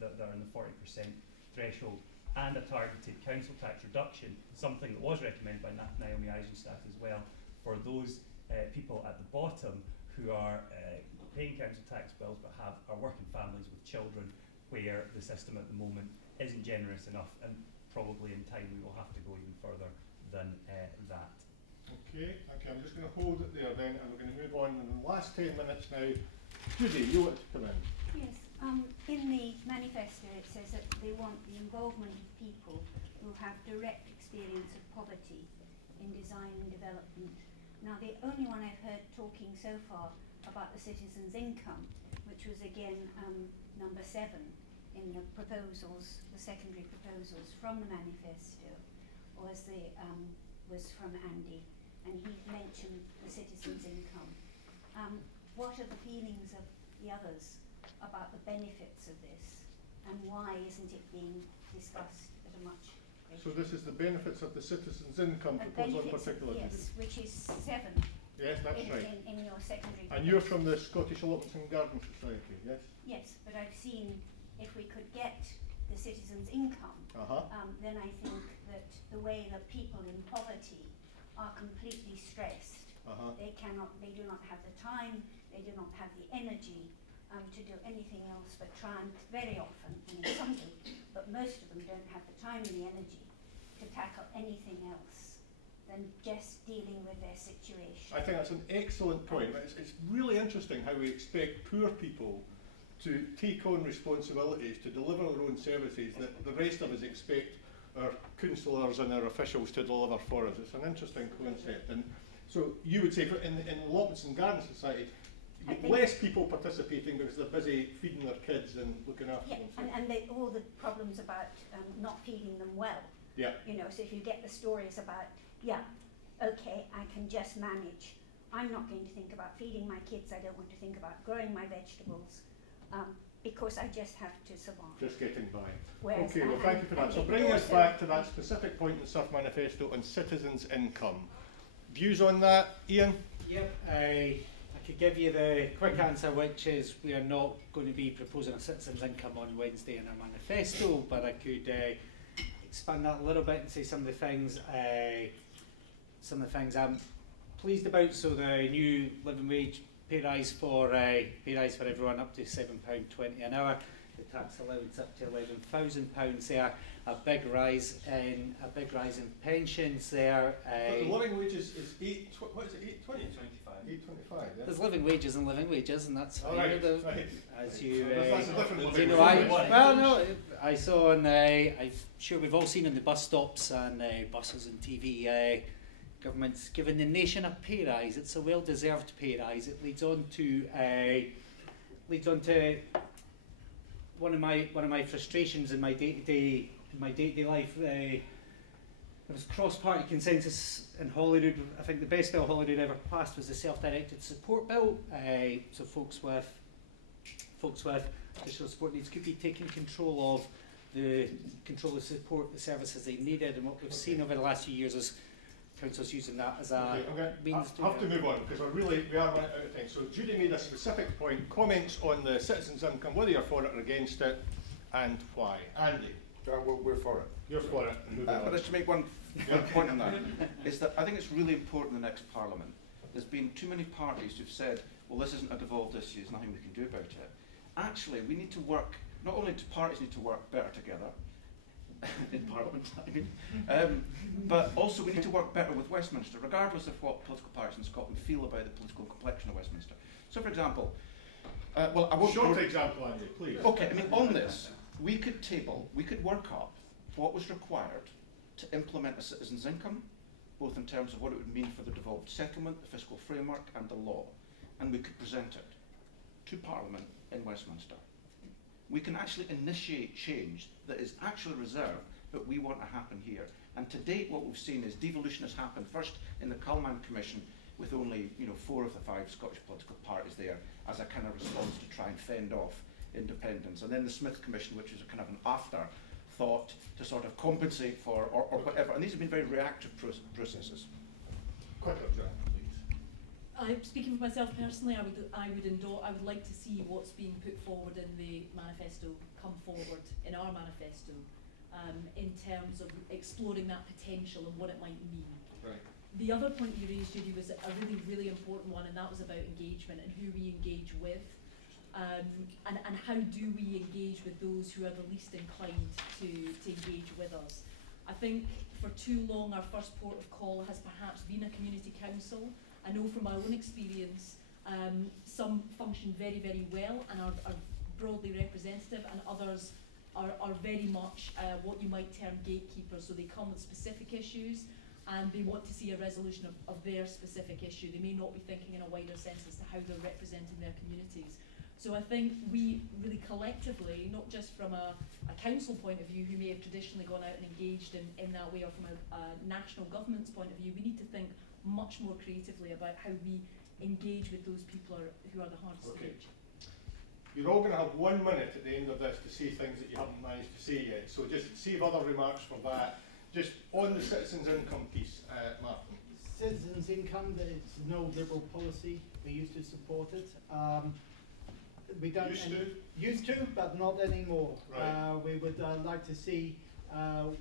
that are in the 40% threshold, and a targeted council tax reduction, something that was recommended by Naomi Eisenstadt as well, for those people at the bottom who are paying council tax bills but are working families with children, where the system at the moment isn't generous enough, and probably in time we will have to go even further than that. Okay, I'm just going to hold it there then, and we're going to move on in the last 10 minutes now. Judy, you want to come in? Yes, in the manifesto it says that they want the involvement of people who have direct experience of poverty in design and development. Now the only one I've heard talking so far about the citizens' income, which was again number 7 in the proposals, the secondary proposals from the manifesto, was from Andy, and he mentioned the citizens' income. What are the feelings of the others about the benefits of this, and why isn't it being discussed at a much greater? So this is the benefits of the citizens' income proposal in particular? Yes, which is 7. Yes, that's right. In your secondary. And you're from the Scottish Allotments and Garden Society, yes? Yes, but I've seen if we could get the citizens' income, then I think that the way that people in poverty are completely stressed, they do not have the time, they do not have the energy to do anything else but try and, very often, some do, but most of them don't have the time and the energy to tackle anything else than just dealing with their situation. I think that's an excellent point. It's really interesting how we expect poor people to take on responsibilities to deliver their own services that the rest of us expect our councillors and our officials to deliver for us. It's an interesting concept. And so you would say in Allotments and Garden Society, less people participating because they're busy feeding their kids and looking after them. And all the problems about not feeding them well. Yeah. You know, so if you get the stories about, okay, I can just manage. I'm not going to think about feeding my kids. I don't want to think about growing my vegetables because I just have to survive. Just getting by. Whereas okay, well thank you for that. So bringing us back to that specific point in the SURF Manifesto on citizens' income. Views on that, Iain? Yep, I could give you the quick answer, which is we are not going to be proposing a citizens' income on Wednesday in our manifesto, but I could expand that a little bit and say some of the things I'm pleased about. So the new living wage pay rise for everyone up to £7.20 an hour. The tax allowance up to £11,000 there. A big rise in pensions there. But the living wage is what is it? 8.20? 8.25. Yeah. There's living wages and living wages, and that's fine. Right. As you, that's a different you know, I saw, and I'm sure we've all seen in the bus stops and buses and TV. Government's given the nation a pay rise. It's a well-deserved pay rise. It leads on to one of my frustrations in my day-to-day life. There was cross-party consensus in Holyrood. I think the best bill Holyrood ever passed was the self-directed support bill. So folks with additional support needs could be taking control of the support, the services they needed, and what we've seen over the last few years is councils using that as a means to... I have to move on because we are running out of time. So Judy made a specific point, comments on the citizens' income, whether you're for it or against it, and why. Andy? We're for it. You're for it. But just to make one point on that, is that I think it's really important in the next Parliament. There's been too many parties who've said, well, this isn't a devolved issue, there's nothing we can do about it. Actually, we need to work, not only do parties need to work better together, in Parliament, I mean, but also we need to work better with Westminster, regardless of what political parties in Scotland feel about the political complexion of Westminster. So, for example, well, I won't... Short example, Andy, please. Okay, I mean, on this, we could work up what was required to implement a citizen's income, both in terms of what it would mean for the devolved settlement, the fiscal framework, and the law, and we could present it to Parliament in Westminster. We can actually initiate change that is actually reserved, but we want to happen here. And to date, what we've seen is devolution has happened first in the Cullman Commission, with only 4 of the 5 Scottish political parties there as a kind of response to try and fend off independence. And then the Smith Commission, which is a kind of an afterthought to sort of compensate for or whatever. And these have been very reactive processes. Quick up, John, please. speaking for myself personally, I would like to see what's being put forward in the manifesto come forward in our manifesto, in terms of exploring that potential and what it might mean. Right. The other point you raised, Judy, was a really, really important one, and that was about engagement and who we engage with, and how do we engage with those who are the least inclined to engage with us. I think for too long our first port of call has perhaps been a community council. I know from my own experience, some function very, very well and are broadly representative, and others are very much what you might term gatekeepers. So they come with specific issues and they want to see a resolution of their specific issue. They may not be thinking in a wider sense as to how they're representing their communities. So I think we really collectively, not just from a council point of view who may have traditionally gone out and engaged in that way, or from a national government's point of view, we need to think much more creatively about how we engage with those people who are the hardest to reach. You're all going to have 1 minute at the end of this to say things that you haven't managed to say yet, so just save other remarks for that. Just on the citizens' income piece, Martin. Citizens' income, it's no Liberal policy. We used to support it. We don't used to, but not anymore. Right. We would like to see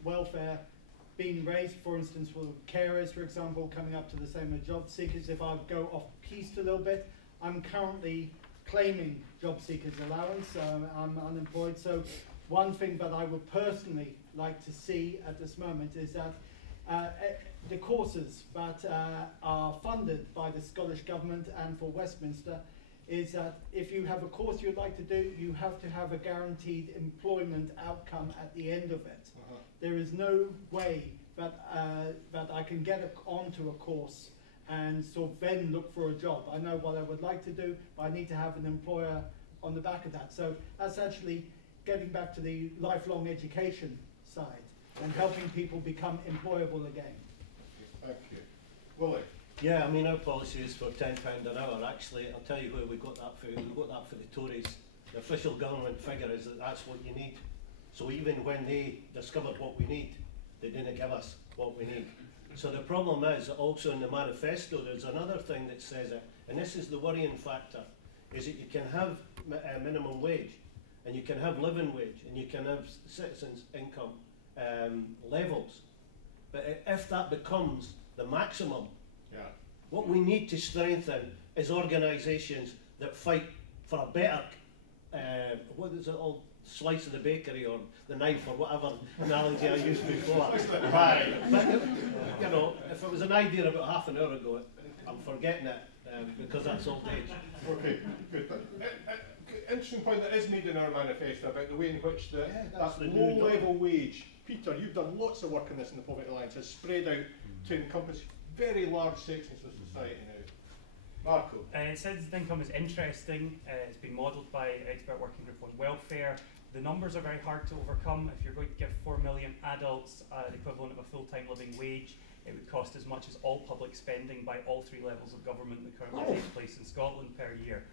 welfare being raised, for instance, for carers, for example, coming up to the same as job seekers. If I go off piste a little bit, I'm currently claiming job seekers allowance. I'm unemployed, so one thing that I would personally like to see at this moment is that the courses that are funded by the Scottish Government and for Westminster is that if you have a course you'd like to do, you have to have a guaranteed employment outcome at the end of it. There is no way that I can get onto a course and sort of then look for a job. I know what I would like to do, but I need to have an employer on the back of that. So that's actually getting back to the lifelong education side and helping people become employable again. Thank you. Willie? Yeah, I mean, our policy is for £10 an hour. Actually, I'll tell you where we got that for. We got that for the Tories. The official government figure is that that's what you need. So even when they discovered what we need, they didn't give us what we need. So the problem is that also in the manifesto, there's another thing that says it, and this is the worrying factor, is that you can have a minimum wage, and you can have living wage, and you can have citizens' income levels. But if that becomes the maximum, what we need to strengthen is organisations that fight for a better, what is it all, slice of the bakery or the knife or whatever analogy I used before. Right. But, you know, if it was an idea about half an hour ago, I'm forgetting it because that's old age. Okay, good. Interesting point that is made in our manifesto about the way in which that low-level wage, Peter, you've done lots of work on this in the Poverty Alliance, has spread out to encompass very large sections of society now. Marco? Citizens' income is interesting. It's been modelled by an expert working group on welfare. The numbers are very hard to overcome. If you're going to give 4 million adults the equivalent of a full-time living wage, it would cost as much as all public spending by all 3 levels of government that currently takes place in Scotland per year.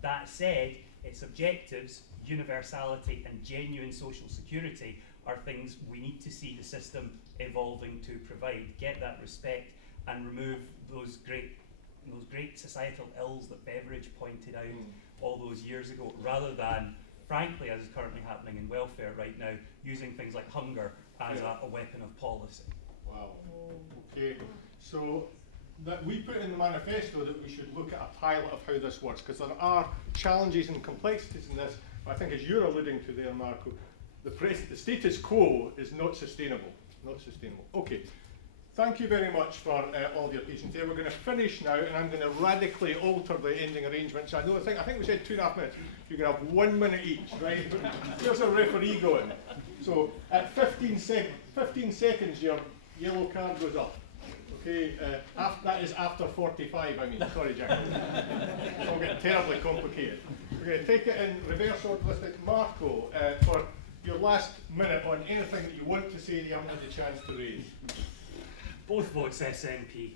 That said, its objectives, universality and genuine social security, are things we need to see the system evolving to provide, get that respect and remove those great societal ills that Beveridge pointed out all those years ago, rather than, frankly, as is currently happening in welfare right now, using things like hunger as a weapon of policy. Wow. Okay. So that we put in the manifesto that we should look at a pilot of how this works, because there are challenges and complexities in this. I think, as you're alluding to there, Marco, the status quo is not sustainable. Not sustainable. Okay. Thank you very much for all your patience here. We're going to finish now, and I'm going to radically alter the ending arrangements. I think we said 2.5 minutes. You're going to have 1 minute each, right? Here's a referee going. So at 15 seconds, your yellow card goes up. Okay, that is after 45, I mean. Sorry, Jack. It's all getting terribly complicated. We're going to take it in reverse order. Marco, for your last minute on anything that you want to say that you haven't had the chance to raise. Both votes SNP.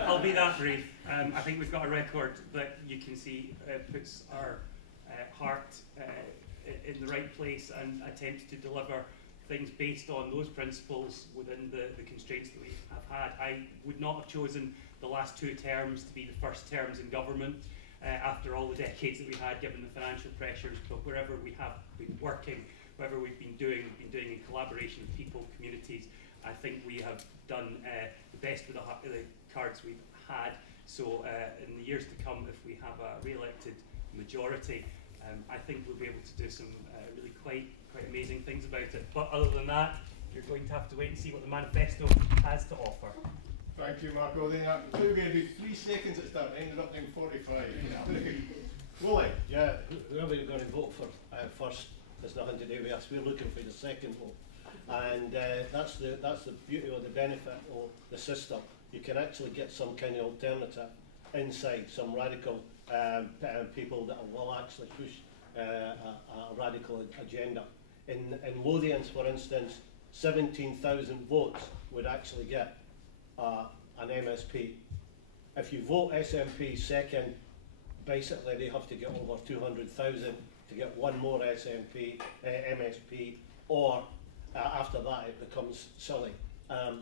I'll be that brief. I think we've got a record that you can see puts our heart in the right place and attempts to deliver things based on those principles within the constraints that we have had. I would not have chosen the last 2 terms to be the first terms in government after all the decades that we had, given the financial pressures, but wherever we have been working, whatever we've been doing in collaboration with people, communities, I think we have done the best with the cards we've had. So in the years to come, if we have a re-elected majority, I think we'll be able to do some really quite amazing things about it. But other than that, you're going to have to wait and see what the manifesto has to offer. Thank you, Marco. Then we're going to do 3 seconds at start, ended up in 45. Willie? Yeah, whoever you're going to vote for first has nothing to do with us. We're looking for the second vote. And that's the beauty or the benefit of the system. You can actually get some kind of alternative inside, some radical people that will actually push a radical agenda. In Lothians, for instance, 17,000 votes would actually get an MSP. If you vote SNP second, basically they have to get over 200,000 to get one more MSP, or after that it becomes silly.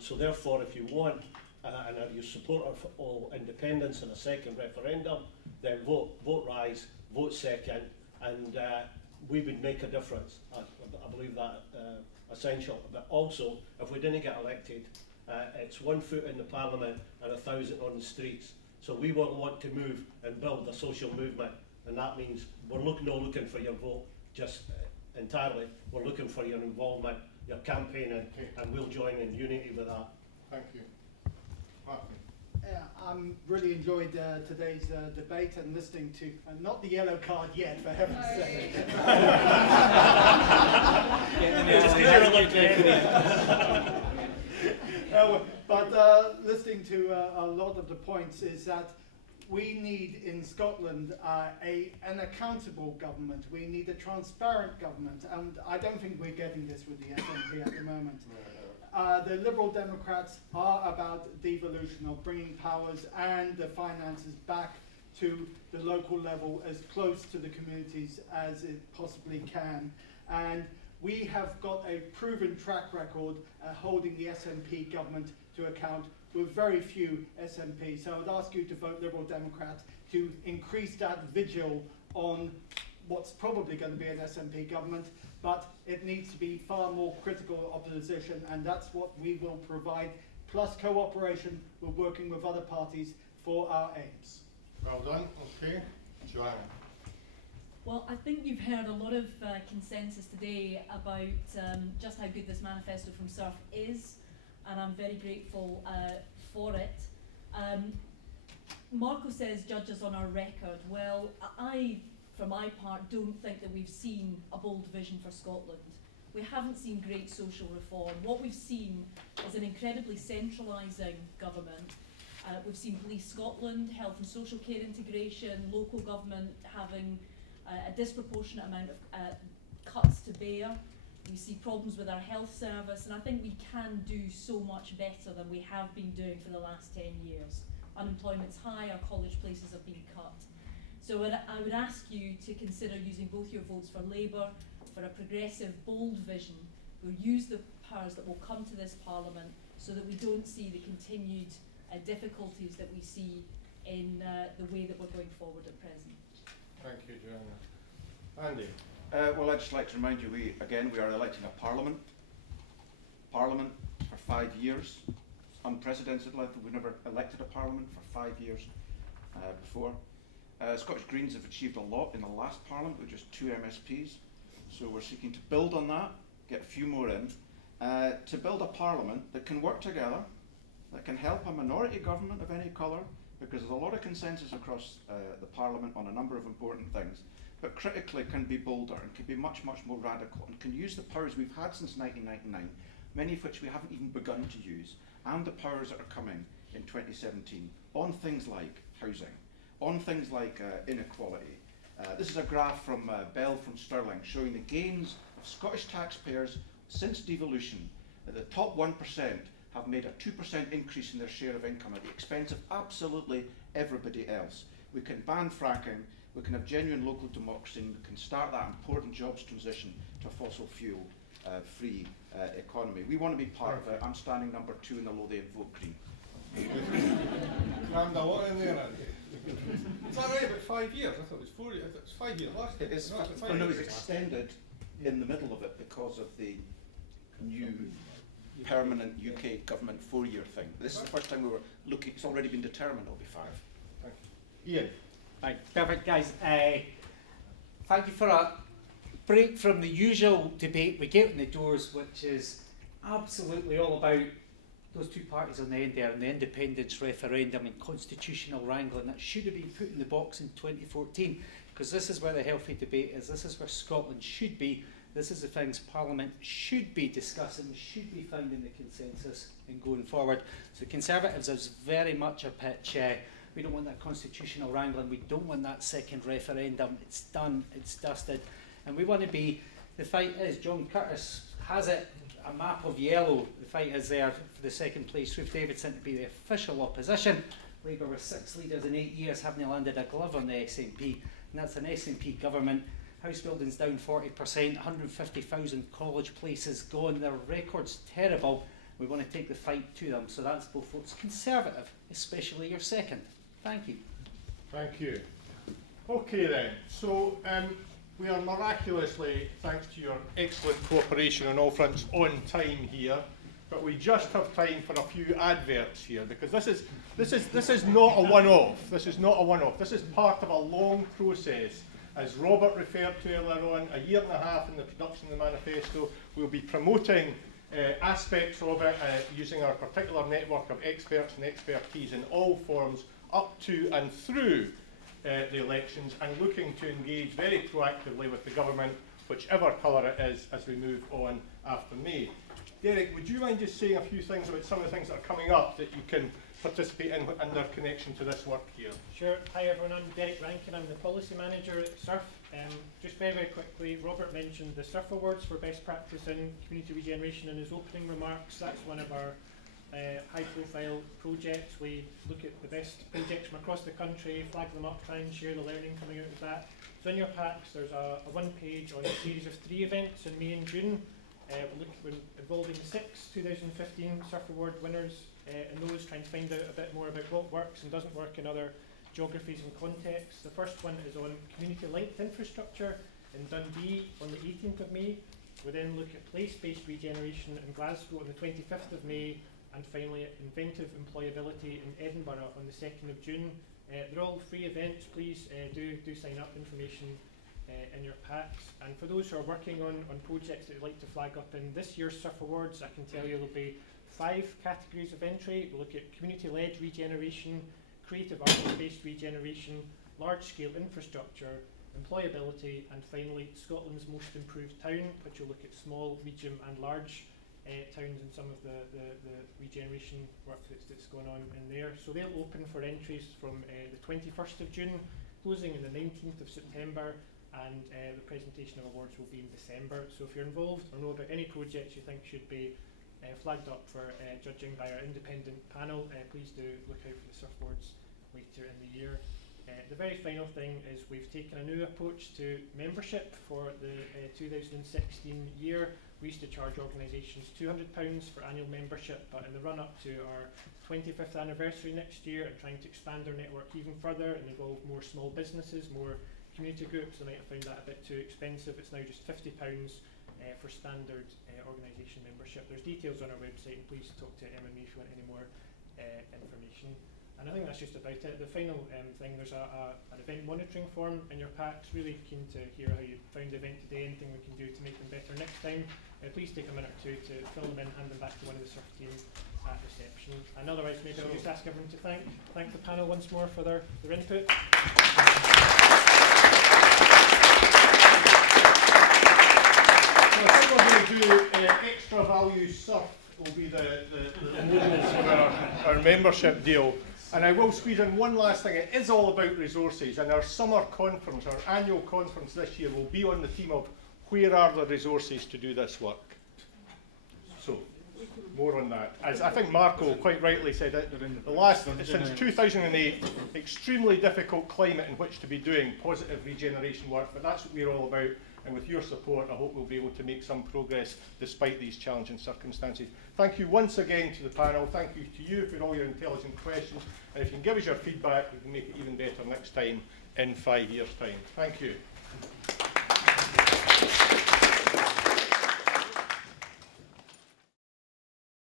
So therefore, if you want and if you support of independence in a second referendum, then vote Rise, vote second, and we would make a difference. I believe that essential. But also, if we didn't get elected, it's 1 foot in the Parliament and 1,000 on the streets. So we will want to move and build a social movement, and that means we're not looking for your vote just entirely. We're looking for your involvement, your campaigning, and we'll join in unity with that. Thank you. Martin? I'm really enjoyed today's debate and listening to, not the yellow card yet, for heaven's sake. But listening to a lot of the points is that we need in Scotland an accountable government. We need a transparent government, and I don't think we're getting this with the SNP at the moment. The Liberal Democrats are about devolution, of bringing powers and the finances back to the local level, as close to the communities as it possibly can. And we have got a proven track record holding the SNP government to account with very few SNPs. So I would ask you to vote Liberal Democrat to increase that vigil on what's probably going to be an SNP government, but it needs to be far more critical opposition, and that's what we will provide, plus cooperation with working with other parties for our aims. Well done. Okay. Joanna? Well, I think you've heard a lot of consensus today about just how good this manifesto from SURF is, and I'm very grateful for it. Marco says judge us on our record. Well, I, for my part, don't think that we've seen a bold vision for Scotland. We haven't seen great social reform. What we've seen is an incredibly centralising government. We've seen Police Scotland, health and social care integration, local government having a disproportionate amount of cuts to bear. We see problems with our health service, and I think we can do so much better than we have been doing for the last 10 years. Unemployment's high, our college places have been cut. So I would ask you to consider using both your votes for Labour, for a progressive, bold vision. We'll use the powers that will come to this Parliament so that we don't see the continued difficulties that we see in the way that we're going forward at present. Thank you, Joanna. Andy? Well, I'd just like to remind you, we are electing a Parliament for 5 years. It's unprecedented. We've never elected a Parliament for 5 years before. Scottish Greens have achieved a lot in the last Parliament with just 2 MSPs, so we're seeking to build on that, get a few more in, to build a Parliament that can work together, that can help a minority government of any colour, because there's a lot of consensus across the Parliament on a number of important things, but critically can be bolder and can be much, much more radical and can use the powers we've had since 1999, many of which we haven't even begun to use, and the powers that are coming in 2017 on things like housing, on things like inequality. This is a graph from Bell from Stirling showing the gains of Scottish taxpayers since devolution. The top 1% have made a 2% increase in their share of income at the expense of absolutely everybody else. We can ban fracking, we can have genuine local democracy, and we can start that important jobs transition to fossil fuel. free economy. We want to be part of it. I'm standing number 2 in the Lothian vote green. Crammed a lot in there, Andy. Is that right? About 5 years? I thought it was 4 years. It's 5 years last year. It is. No, It was extended in the middle of it because of the new permanent UK government 4-year thing. This is the first time we were looking. It's already been determined it'll be 5. Thank you. Iain. Right, perfect, guys. Thank you for a break from the usual debate we get in the doors, which is absolutely all about those two parties on the end there and the independence referendum and constitutional wrangling that should have been put in the box in 2014, because this is where the healthy debate is. This is where Scotland should be. This is the things Parliament should be discussing, should be finding the consensus and going forward. So Conservatives is very much a pitch. We don't want that constitutional wrangling. We don't want that second referendum. It's done. It's dusted. And we want to be, the fight is, John Curtis has it, a map of yellow. The fight is there for the second place. Ruth Davidson to be the official opposition. Labour with 6 leaders in 8 years haven't landed a glove on the SNP. And that's an SNP government. House buildings down 40%, 150,000 college places gone. Their record's terrible. We want to take the fight to them. So that's both votes Conservative, especially your second. Thank you. Thank you. Okay then, so we are miraculously, thanks to your excellent cooperation on all fronts, on time here, but we just have time for a few adverts here, because this is not a one-off. This is not a one-off. This is part of a long process. As Robert referred to earlier on, 1.5 years in the production of the manifesto. We'll be promoting aspects of it using our particular network of experts and expertise in all forms up to and through the elections, and looking to engage very proactively with the government, whichever colour it is, as we move on after May. Derek, would you mind just saying a few things about some of the things that are coming up that you can participate in and their connection to this work here? Sure. Hi everyone, I'm Derek Rankin, I'm the Policy Manager at SURF. Just very, very quickly, Robert mentioned the SURF Awards for Best Practice in Community Regeneration in his opening remarks. That's one of our high-profile projects. We look at the best projects from across the country, flag them up, try and share the learning coming out of that. So in your packs, there's a one-page on a series of 3 events in May and June. We're involving 6 2015 SURF Award winners in those, trying to find out a bit more about what works and doesn't work in other geographies and contexts. The first one is on community-linked infrastructure in Dundee on the 18th of May. We then look at place-based regeneration in Glasgow on the 25th of May. And finally, inventive employability in Edinburgh on the 2nd of June. They're all free events. Please do sign up. Information in your packs. And for those who are working on projects that you'd like to flag up in this year's SURF Awards, I can tell you there'll be 5 categories of entry. We'll look at community-led regeneration, creative arts-based regeneration, large-scale infrastructure, employability, and finally, Scotland's most improved town, which will look at small, medium, and large towns and some of the regeneration work that's going on in there. So they'll open for entries from the 21st of June, closing on the 19th of September, and the presentation of awards will be in December. So if you're involved or know about any projects you think should be flagged up for judging by our independent panel, please do look out for the SURF Awards later in the year. The very final thing is we've taken a new approach to membership for the 2016 year. We used to charge organisations £200 for annual membership, but in the run-up to our 25th anniversary next year and trying to expand our network even further and involve more small businesses, more community groups, they might have found that a bit too expensive. It's now just £50 for standard organisation membership. There's details on our website, and please talk to Emma and me if you want any more information. And I think that's just about it. The final thing, there's an event monitoring form in your packs. Really keen to hear how you found the event today, anything we can do to make them better next time. Please take a minute or two to fill them in, hand them back to one of the SURF team at reception. And otherwise, maybe I'll just ask everyone to thank the panel once more for their input. So I think we're going to do extra value SURF will be the moment for our membership deal. And I will squeeze in one last thing. It is all about resources, and our summer conference, our annual conference this year, will be on the theme of where are the resources to do this work. So. more on that. As I think Marco quite rightly said, the last, since 2008, extremely difficult climate in which to be doing positive regeneration work, but that's what we're all about, and with your support I hope we'll be able to make some progress despite these challenging circumstances. Thank you once again to the panel, thank you to you for all your intelligent questions, and if you can give us your feedback we can make it even better next time in 5 years' time. Thank you.